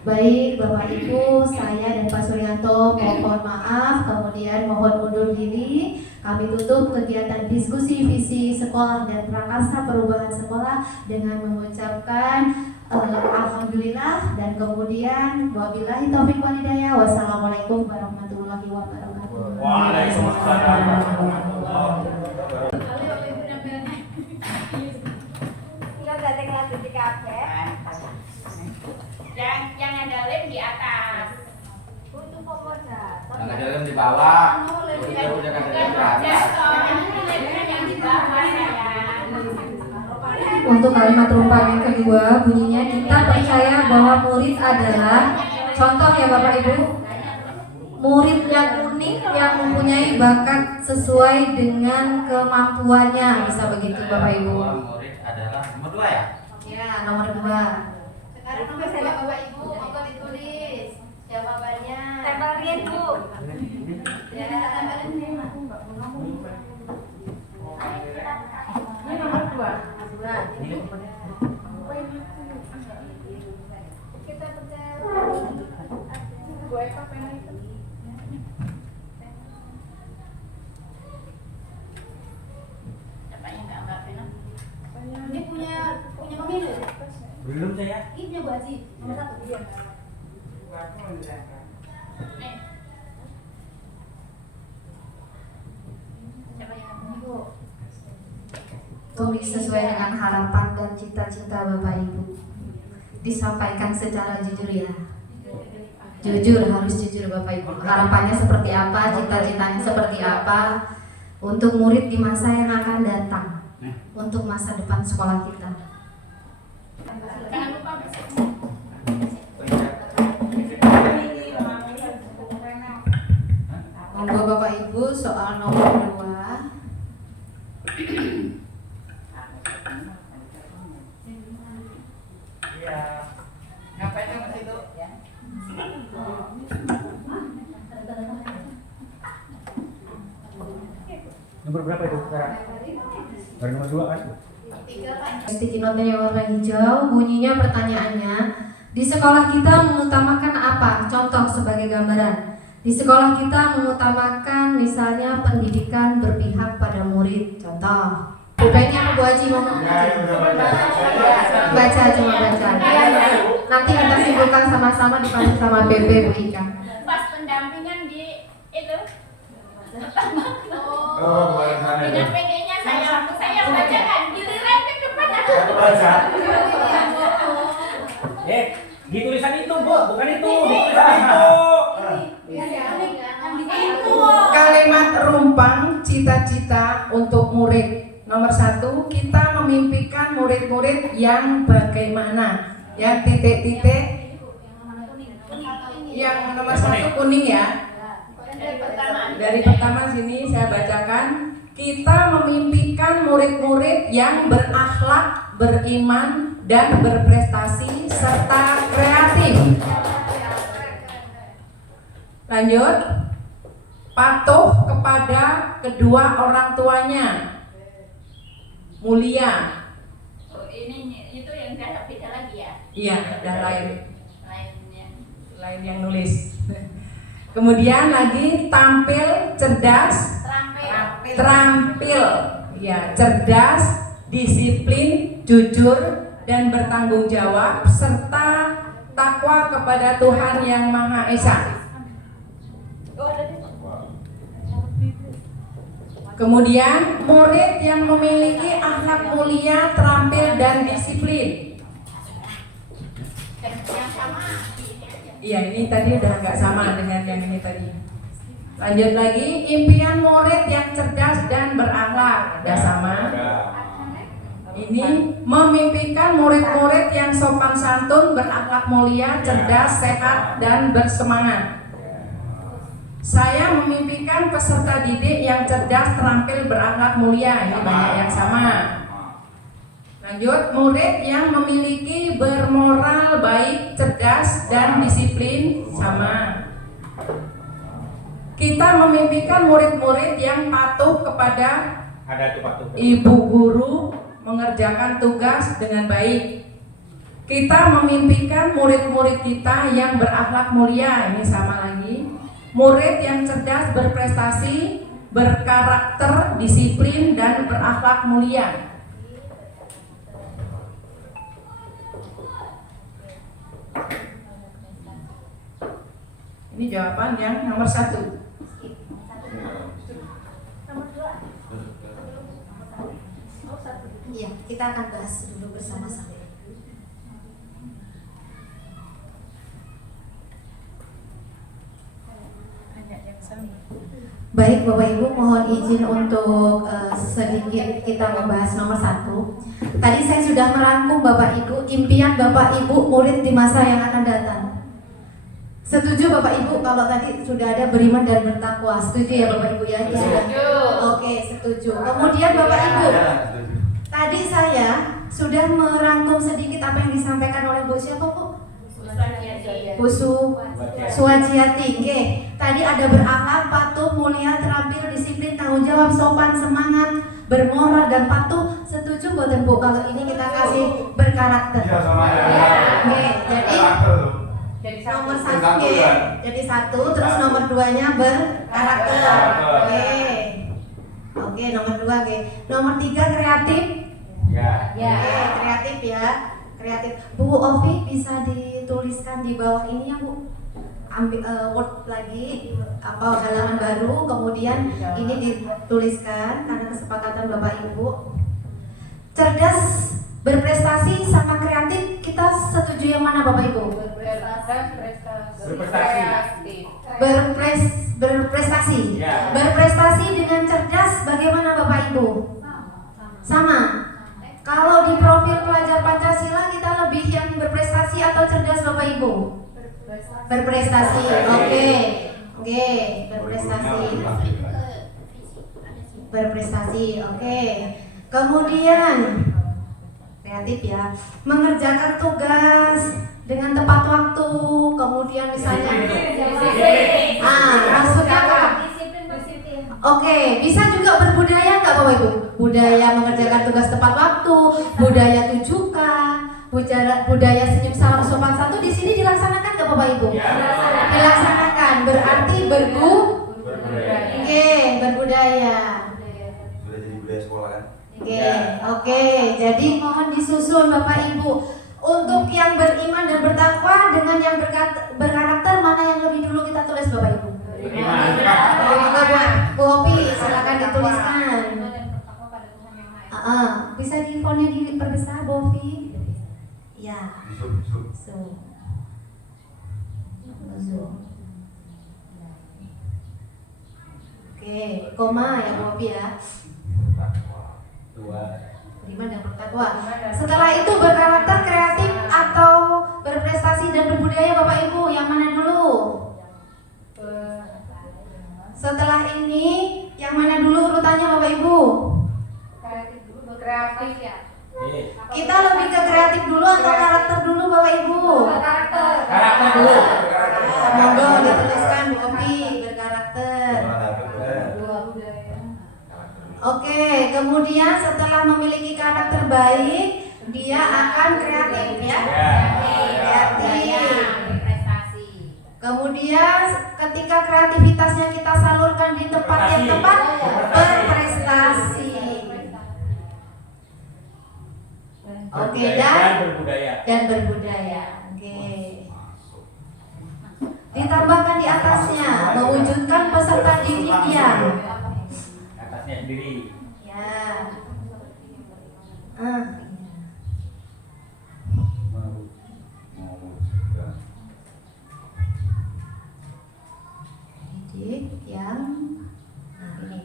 Baik Bapak Ibu, saya dan Pak Suryanto mohon maaf, kemudian mohon undur diri. Kami tutup kegiatan diskusi visi sekolah dan prakarsa perubahan sekolah dengan mengucapkan alhamdulillah, dan kemudian wabillahi taufiq wal hidayah. Wassalamualaikum warahmatullahi wabarakatuh. Waalaikumsalam. Yang ada lem di atas. Yang ada lem di bawah. Yang di bawah sayang. Untuk kalimat rumpah yang kedua bunyinya, kita percaya bahwa murid adalah, contoh ya Bapak Ibu, murid yang unik yang mempunyai bakat sesuai dengan kemampuannya, bisa begitu Bapak Ibu. Murid adalah nomor 2 ya? Ya, nomor 2. Sekarang nomor saya Bapak Ibu, monggo ditulis jawabannya. Tempelin Bu. Ya, tempelin nih. Ini nomor 2. Kita percaya. Gue apa pena itu? Bapaknya nggak Mbak Pena. Ini punya pemilu. Belum saya. Ini punya Bu Haji, nomor 1. Iya. Tulis sesuai dengan harapan dan cita-cita Bapak Ibu. Disampaikan secara jujur ya. Jujur, harus jujur Bapak Ibu. Harapannya seperti apa, cita-citanya seperti apa untuk murid di masa yang akan datang, untuk masa depan sekolah kita. Jangan lupa Monggo Bapak Ibu, soal nomor 2. Iya. Ngapain kamu situ? Ya. Nomor berapa itu sekarang? Baru nomor 2 kan? Sticky note yang warna hijau, bunyinya pertanyaannya, di sekolah kita mengutamakan apa? Contoh sebagai gambaran. Di sekolah kita mengutamakan misalnya pendidikan berpihak pada murid. Contoh. Pulpennya Bu Haji mau baca, cuma baca. Nanti kita simpulkan sama-sama dipandu sama BP Bu Ika. pas pendampingan di itu. Dengan PD-nya saya bacakan, giliran ke depan aku Baca. Di tulisan itu, Bu, bukan itu. Di tulisan itu. Kalimat rumpang cita-cita untuk murid. Nomor 1, kita memimpikan murid-murid yang bagaimana? Yang titik-titik. Yang nomor 1 kuning ya. Dari pertama sini saya bacakan. Kita memimpikan murid-murid yang berakhlak, beriman, dan berprestasi serta kreatif. Lanjut. Patuh kepada kedua orang tuanya. Mulia. Oh, ini itu yang udah beda lagi ya. Iya, udah lain Lainnya. yang nulis. Kemudian lagi tampil cerdas, terampil. Ya, cerdas, disiplin, jujur, dan bertanggung jawab serta takwa kepada Tuhan Yang Maha Esa. Kemudian murid yang memiliki akhlak mulia, terampil, dan disiplin. Dan yang sama ini aja. Iya, ini tadi udah nggak sama dengan yang ini tadi. Lanjut lagi, impian murid yang cerdas dan berakhlak. Udah sama. Ini memimpikan murid-murid yang sopan santun, berakhlak mulia, cerdas, sehat, dan bersemangat. Saya memimpikan peserta didik yang cerdas, terampil, berakhlak mulia. Ini banyak yang sama. Lanjut, murid yang memiliki bermoral baik, cerdas, dan disiplin. Sama. Kita memimpikan murid-murid yang patuh kepada ibu guru, mengerjakan tugas dengan baik. Kita memimpikan murid-murid kita yang berakhlak mulia. Ini sama lagi. Murid yang cerdas, berprestasi, berkarakter, disiplin, dan berakhlak mulia. Ini jawaban yang nomor 1. Iya, kita akan bahas dulu bersama-sama. Baik Bapak Ibu, mohon izin untuk sedikit kita membahas nomor 1. Tadi saya sudah merangkum Bapak Ibu, impian Bapak Ibu murid di masa yang akan datang. Setuju Bapak Ibu kalau tadi sudah ada beriman dan bertakwa? Setuju ya Bapak Ibu ya? Setuju. Oke, setuju. Kemudian Bapak Ibu, tadi saya sudah merangkum sedikit apa yang disampaikan oleh Bu siapa Bu? Bu Suwajiati. Oke. Tadi ada berakhlak, patuh, mulia, terampil, disiplin, tanggung jawab, sopan, semangat, bermoral, dan patuh. Setuju buatan Bu kalau ini kita kasih berkarakter? Oke. Jadi nomor 1 ya. Jadi 1, terus nomor 2-nya berkarakter. Oke, nomor 2 Nomor 3 kreatif. Ya. Kreatif ya. kreatif. Bu Ovi bisa dituliskan di bawah ini ya Bu. Ambil Word lagi apa halaman baru, kemudian ini dituliskan karena kesepakatan Bapak Ibu. Cerdas, berprestasi sama kreatif, kita setuju yang mana Bapak Ibu? Berprestasi. Ya. Berprestasi dengan cerdas bagaimana Bapak Ibu? Sama. Kalau di profil pelajar Pancasila kita lebih yang berprestasi atau cerdas Bapak Ibu? Berprestasi. Oke, berprestasi. Berprestasi. Oke. Kemudian kreatif ya, mengerjakan tugas dengan tepat waktu, kemudian misalnya maksudnya apa? Oke, bisa juga berbudaya nggak Bapak Ibu? Budaya mengerjakan tugas tepat waktu, budaya tujukan, budaya senyum salam sopan satu di sini dilaksanakan nggak Bapak Ibu? Dilaksanakan, berarti berbudaya. Sudah jadi budaya sekolah kan? Oke, jadi mohon disusun Bapak Ibu. Untuk yang beriman dan bertakwa dengan yang berkarakter, mana yang lebih dulu kita tulis Bapak Ibu? Bu Opi, silakan dituliskan. Bisa di fontnya diperbesar Bu Opi? Ya. Oke, koma ya Bu Opi ya. Beriman dan bertakwa. Setelah itu berkarakter, kreatif atau berprestasi dan berbudaya Bapak Ibu, yang mana dulu? Setelah ini yang mana dulu urutannya Bapak Ibu? Kreatif ya. Kita lebih ke kreatif dulu atau karakter dulu Bapak Ibu? Karakter dulu. Monggo dituliskan Bu Opi, berkarakter. Oke, kemudian setelah memiliki karakter baik, dia akan kreatif ya. Kreatif. Kemudian ketika kreativitasnya kita salurkan di tempat yang tepat, berprestasi. Oke, dan berbudaya. Oke. Ditambahkan di atasnya, mewujudkan peserta didik yang Atasnya sendiri. ya. Didik yang ini.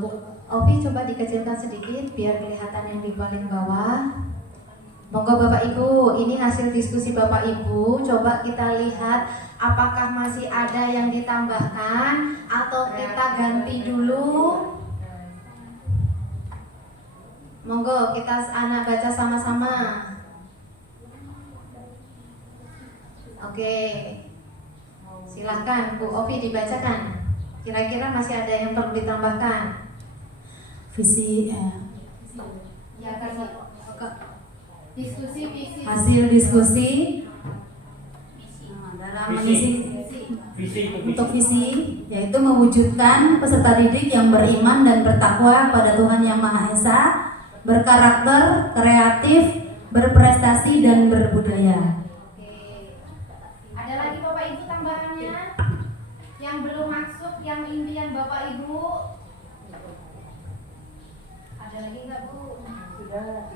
Bu Ovi coba dikecilkan sedikit biar kelihatan yang di paling bawah. Monggo Bapak Ibu, ini hasil diskusi Bapak Ibu. Coba kita lihat apakah masih ada yang ditambahkan atau kita ganti dulu. Monggo kita anak baca sama-sama. Oke. Silahkan Bu Ovi dibacakan. Kira-kira masih ada yang perlu ditambahkan? Visi Ya, diskusi visi. hasil diskusi dalam mengisi untuk visi yaitu mewujudkan peserta didik yang beriman dan bertakwa pada Tuhan Yang Maha Esa, berkarakter, kreatif, berprestasi dan berbudaya. Ada lagi Bapak Ibu tambahannya? Yang belum masuk, yang impian Bapak Ibu? Ada lagi nggak Bu? Sudah.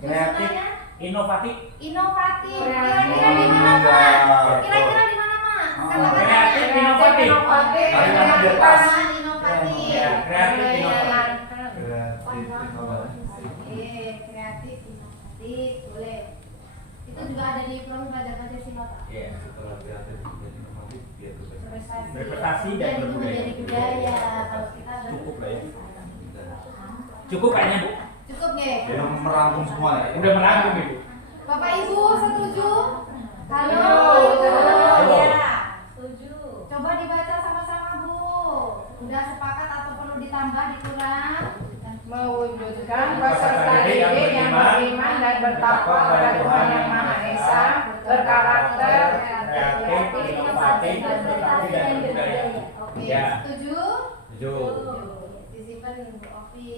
Kreatif, inovatif. Inovatif. Kira-kira di mana Pak? Kira-kira di mana Pak? Katakan Kreatif, inovatif. inovatif. Ya, kreatif, inovatif. Kreatif, inovatif, boleh. Itu juga ada di program belajar Pancasila Pak. Iya. Setelah kreatif dan inovatif, dia Berprestasi dan berbudaya. Menjadi budaya. Kalau kita cukup lah ya. Cukup kayaknya Bu. cukup nggih? Dia merangkum semua ya. Udah merangkum itu. Bapak Ibu setuju? Halo. Ya. Setuju. Coba dibaca sama-sama Bu. Udah sepakat atau perlu ditambah, dikurang? Mewujudkan peserta didik yang beriman dan bertakwa pada Tuhan Yang Maha Esa, berkarakter, Kreatif, inovatif, berprestasi dan berbudaya. Oke, Ya. setuju? Setuju. Disimpan Bu Ovi.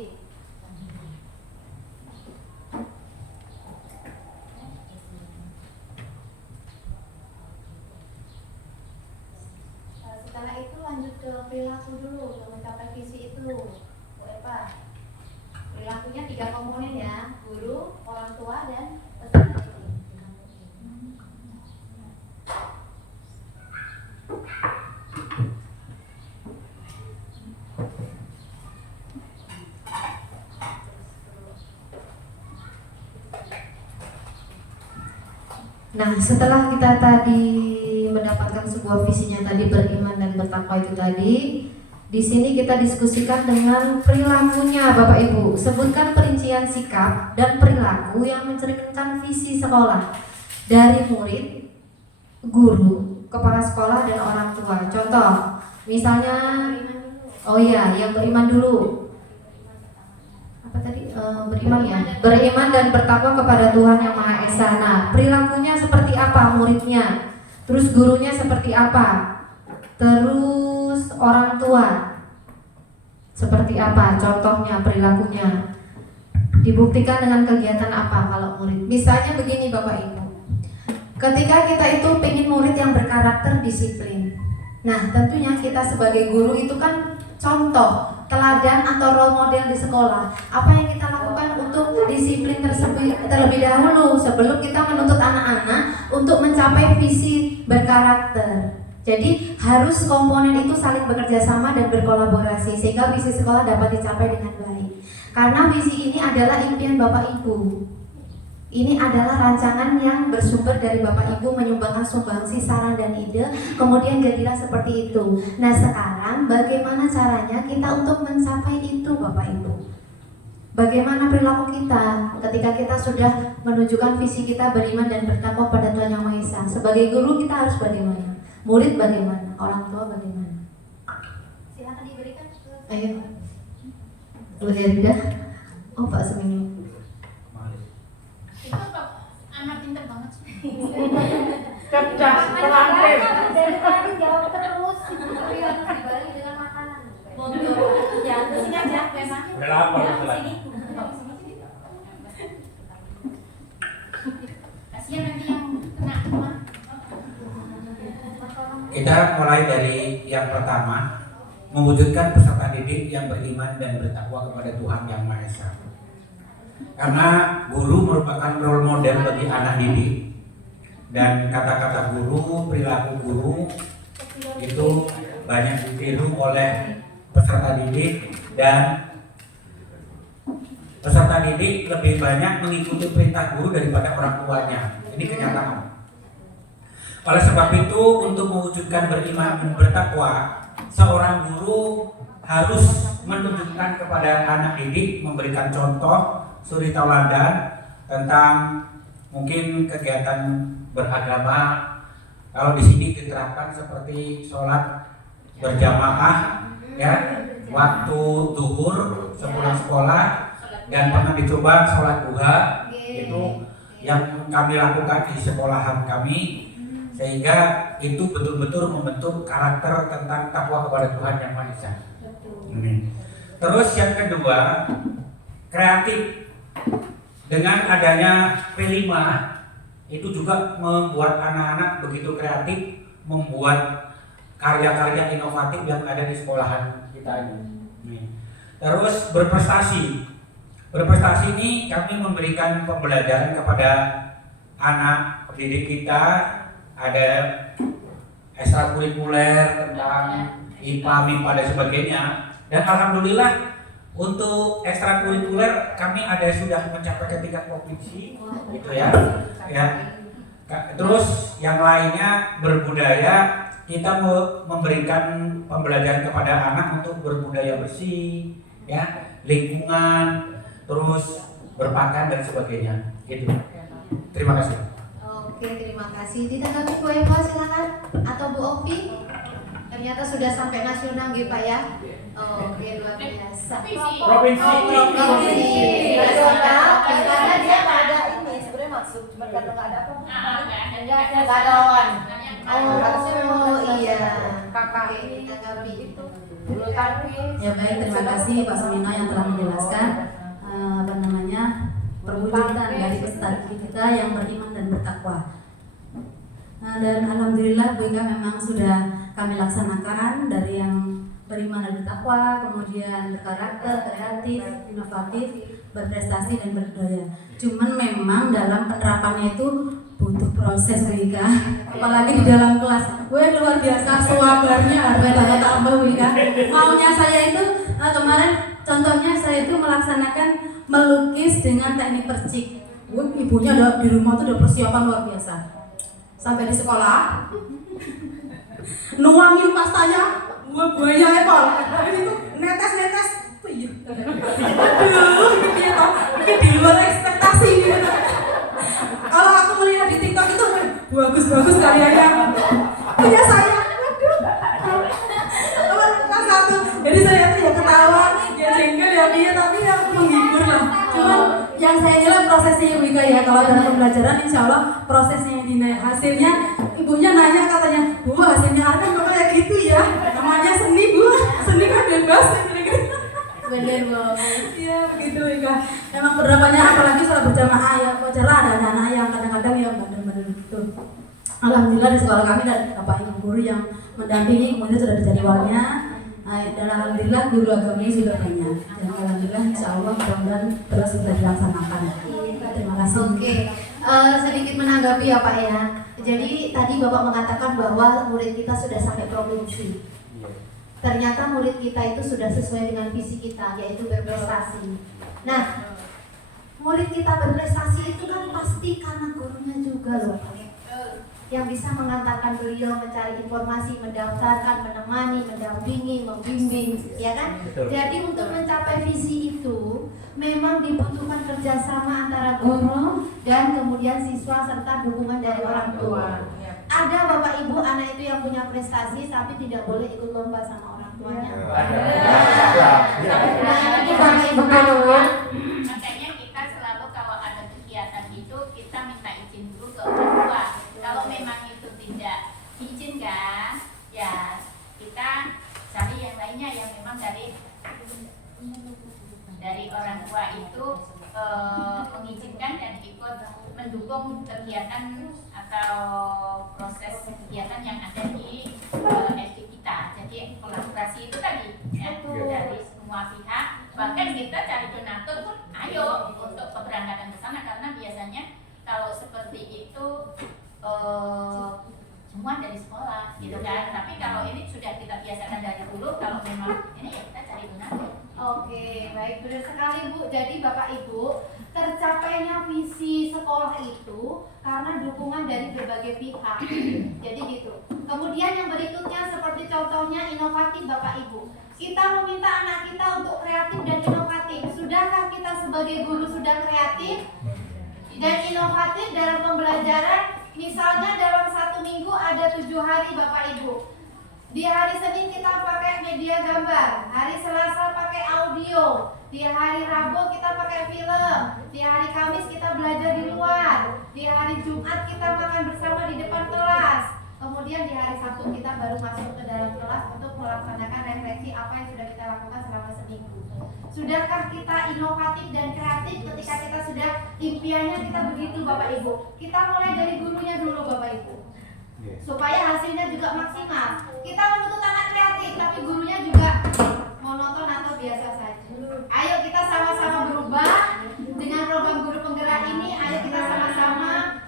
Bapak. Perilakunya 3 komponen ya, guru, orang tua, dan peserta didik. Nah, setelah kita tadi mendapatkan sebuah visinya tadi beriman dan bertakwa itu tadi, di sini kita diskusikan dengan perilakunya Bapak Ibu. Sebutkan perincian sikap dan perilaku yang mencerminkan visi sekolah dari murid, guru, kepala sekolah dan orang tua. Contoh, misalnya, oh iya, yang beriman dulu. Apa tadi? Beriman ya. Beriman dan bertakwa kepada Tuhan Yang Maha Esa. Nah, perilakunya seperti apa muridnya? Terus gurunya seperti apa? Terus orang tua seperti apa? Contohnya, perilakunya. Dibuktikan dengan kegiatan apa kalau murid? Misalnya begini Bapak Ibu. Ketika kita itu pengen murid yang berkarakter disiplin. Nah, tentunya kita sebagai guru itu kan contoh, teladan atau role model di sekolah. Apa yang kita lakukan untuk disiplin terlebih dahulu sebelum kita menuntut anak-anak untuk mencapai visi berkarakter. Jadi harus komponen itu saling bekerja sama dan berkolaborasi sehingga visi sekolah dapat dicapai dengan baik. Karena visi ini adalah impian Bapak Ibu. Ini adalah rancangan yang bersumber dari Bapak Ibu menyumbangkan sumbangsi saran dan ide, kemudian jadilah seperti itu. Nah sekarang bagaimana caranya kita untuk mencapai itu Bapak Ibu? Bagaimana perilaku kita ketika kita sudah menunjukkan visi kita beriman dan bertakwa pada Tuhan Yang Maha Esa? Sebagai guru kita harus bagaimana? Murid bagaimana? Orang tua bagaimana? Silakan diberikan. Ayo. Bu Derida. Oh Pak Semino. Anak pintar banget. Cerdas, terakhir. Dari tadi jawab terus. Tapi harus dibalik dengan makanan. Ya, sini aja, memang. Udah lapar setelah. Kasihan nanti yang kena rumah. Kita mulai dari yang pertama, mewujudkan peserta didik yang beriman dan bertakwa kepada Tuhan Yang Maha Esa. Karena guru merupakan role model bagi anak didik, dan kata-kata guru, perilaku guru itu banyak ditiru oleh peserta didik, dan peserta didik lebih banyak mengikuti perintah guru daripada orang tuanya. Ini kenyataan. Oleh sebab itu, untuk mewujudkan beriman dan bertakwa, seorang guru harus menunjukkan kepada anak didik, memberikan contoh, suri tauladan tentang mungkin kegiatan beragama. Kalau di sini diterapkan seperti sholat berjamaah, ya, waktu zuhur sepulang sekolah, dan pernah dicoba sholat duha, itu yang kami lakukan di sekolahan kami, sehingga itu betul-betul membentuk karakter tentang takwa kepada Tuhan Yang Maha Esa. Terus yang kedua, kreatif. Dengan adanya P5 itu juga membuat anak-anak begitu kreatif, membuat karya-karya inovatif yang ada di sekolahan kita ini. Terus berprestasi. Berprestasi ini kami memberikan pembelajaran kepada anak didik kita, ada ekstrakurikuler tentang IPA, MIPA dan sebagainya. Dan alhamdulillah untuk ekstrakurikuler kami ada sudah mencapai ke tingkat provinsi, gitu ya. Terus yang lainnya berbudaya, kita memberikan pembelajaran kepada anak untuk berbudaya bersih, ya, lingkungan, terus berpakaian dan sebagainya. Gitu. Terima kasih. Oke, terima kasih. Ditanggapi Bu Eva silakan, atau Bu Ovi. Ternyata sudah sampai nasional gitu Pak ya. Oke, luar biasa. Provinsi. Provinsi. Nasional, karena dia nggak ada ini sebenarnya maksud, cuma karena nggak ada apa? Nggak ada lawan. Oh iya. Kakak Ditanggapi itu. Bulu tangkis. Ya baik, terima kasih Pak Semino yang telah menjelaskan perwujudan dari peserta kita yang beriman dan bertakwa. Dan alhamdulillah Bu Ika memang sudah kami laksanakan dari yang beriman dan bertakwa, kemudian berkarakter, kreatif, inovatif, berprestasi dan berdaya. Cuman memang dalam penerapannya itu butuh proses Wika, apalagi di dalam kelas. Gue luar biasa suabarnya harus tambah Wika. Maunya saya itu kemarin contohnya saya itu melaksanakan melukis dengan teknik percik. Ibunya di rumah tuh udah persiapan luar biasa. Sampai di sekolah nuangin pastanya, buaya epol. Itu netes. Aduh, ini di luar ekspektasi gitu. Kalau aku melihat di TikTok itu bagus karyanya. Punya saya, kelas 1. Jadi saya tuh ya ketawa, ya jengkel ya dia, tapi ya menghibur lah. Cuman yang saya nilai prosesnya Wika ya. Kalau dalam pembelajaran insya Allah prosesnya yang dinilai. Hasilnya ibunya nanya katanya, Bu hasilnya Arkan kok kayak gitu ya. Namanya seni Bu, seni kan bebas. Bener banget. Iya begitu Wika. Memang penerapannya apalagi soal berjamaah ya, wajarlah ada anak-anak yang kadang-kadang ya benar-benar gitu. Alhamdulillah di sekolah kami ada bapak ibu guru yang mendampingi, kemudian sudah ada jadwalnya. Dan alhamdulillah guru agamanya sudah banyak. Dan alhamdulillah insya Allah mudah-mudahan terus bisa dilaksanakan. Terima kasih. Oke, sedikit menanggapi ya Pak ya. Jadi tadi Bapak mengatakan bahwa murid kita sudah sampai provinsi. Ternyata murid kita itu sudah sesuai dengan visi kita, yaitu berprestasi. Nah, murid kita berprestasi itu kan pasti karena gurunya juga loh Pak, yang bisa mengantarkan beliau mencari informasi, mendaftarkan, menemani, mendampingi, membimbing, ya kan? Jadi untuk mencapai visi itu memang dibutuhkan kerjasama antara guru dan kemudian siswa serta dukungan dari orang tua. Ada Bapak Ibu anak itu yang punya prestasi tapi tidak boleh ikut lomba sama orang tuanya. Ini Bapak Ibu Makanya kita selalu kalau ada kegiatan itu kita minta izin dulu ke orang tua. Kalau memang itu tidak diizinkan, ya kita cari yang lainnya yang memang dari orang tua itu mengizinkan dan ikut mendukung kegiatan atau proses kegiatan yang ada di SD kita. Jadi kolaborasi itu tadi ya, dari semua pihak. Bahkan kita cari donatur pun ayo untuk keberangkatan ke sana, karena biasanya kalau seperti itu semua dari sekolah gitu kan. Tapi kalau ini sudah kita biasakan dari dulu, kalau memang ini ya kita cari donatur. Oke, baik, benar sekali Bu. Jadi Bapak Ibu, tercapainya visi sekolah itu karena dukungan dari berbagai pihak. Jadi gitu. Kemudian yang berikutnya seperti contohnya inovatif Bapak Ibu. Kita meminta anak kita untuk kreatif dan inovatif. Sudahkah kita sebagai guru sudah kreatif dan inovatif dalam pembelajaran? Misalnya dalam 1 minggu ada 7 hari Bapak Ibu. Di hari Senin kita pakai media gambar, hari Selasa pakai audio, di hari Rabu kita pakai film, di hari Kamis kita belajar di luar, di hari Jumat kita makan bersama di depan kelas, kemudian di hari Sabtu kita baru masuk ke dalam kelas untuk melaksanakan refleksi apa yang sudah kita lakukan selama seminggu. Sudahkah kita inovatif dan kreatif ketika kita sudah impiannya kita begitu Bapak Ibu? Kita mulai dari gurunya dulu Bapak Ibu, supaya hasilnya juga maksimal. Kita menuntut anak kreatif, tapi gurunya juga monoton atau biasa saja. Ayo kita sama-sama berubah dengan program guru penggerak ini. Ayo kita sama-sama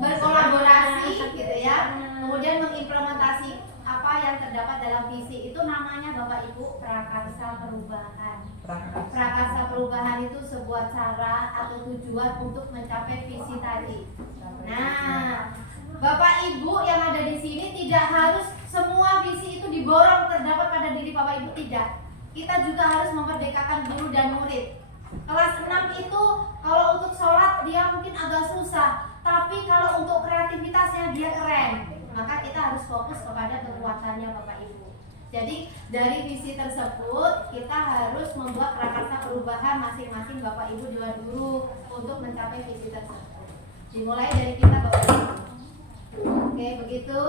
berkolaborasi, gitu ya. Kemudian mengimplementasi apa yang terdapat dalam visi. Itu namanya Bapak Ibu prakarsa perubahan. Prakarsa perubahan itu sebuah cara atau tujuan untuk mencapai visi tadi. Nah, Bapak Ibu yang ada di sini tidak harus semua visi itu diborong terdapat pada diri Bapak Ibu, tidak. Kita juga harus memerdekakan guru dan murid. Kelas 6 itu kalau untuk sholat dia mungkin agak susah, tapi kalau untuk kreativitasnya dia keren. Maka kita harus fokus kepada kekuatannya Bapak Ibu. Jadi dari visi tersebut kita harus membuat prakarsa perubahan masing-masing Bapak Ibu dewan guru untuk mencapai visi tersebut. Dimulai dari kita Bapak Ibu. Oke, begitu.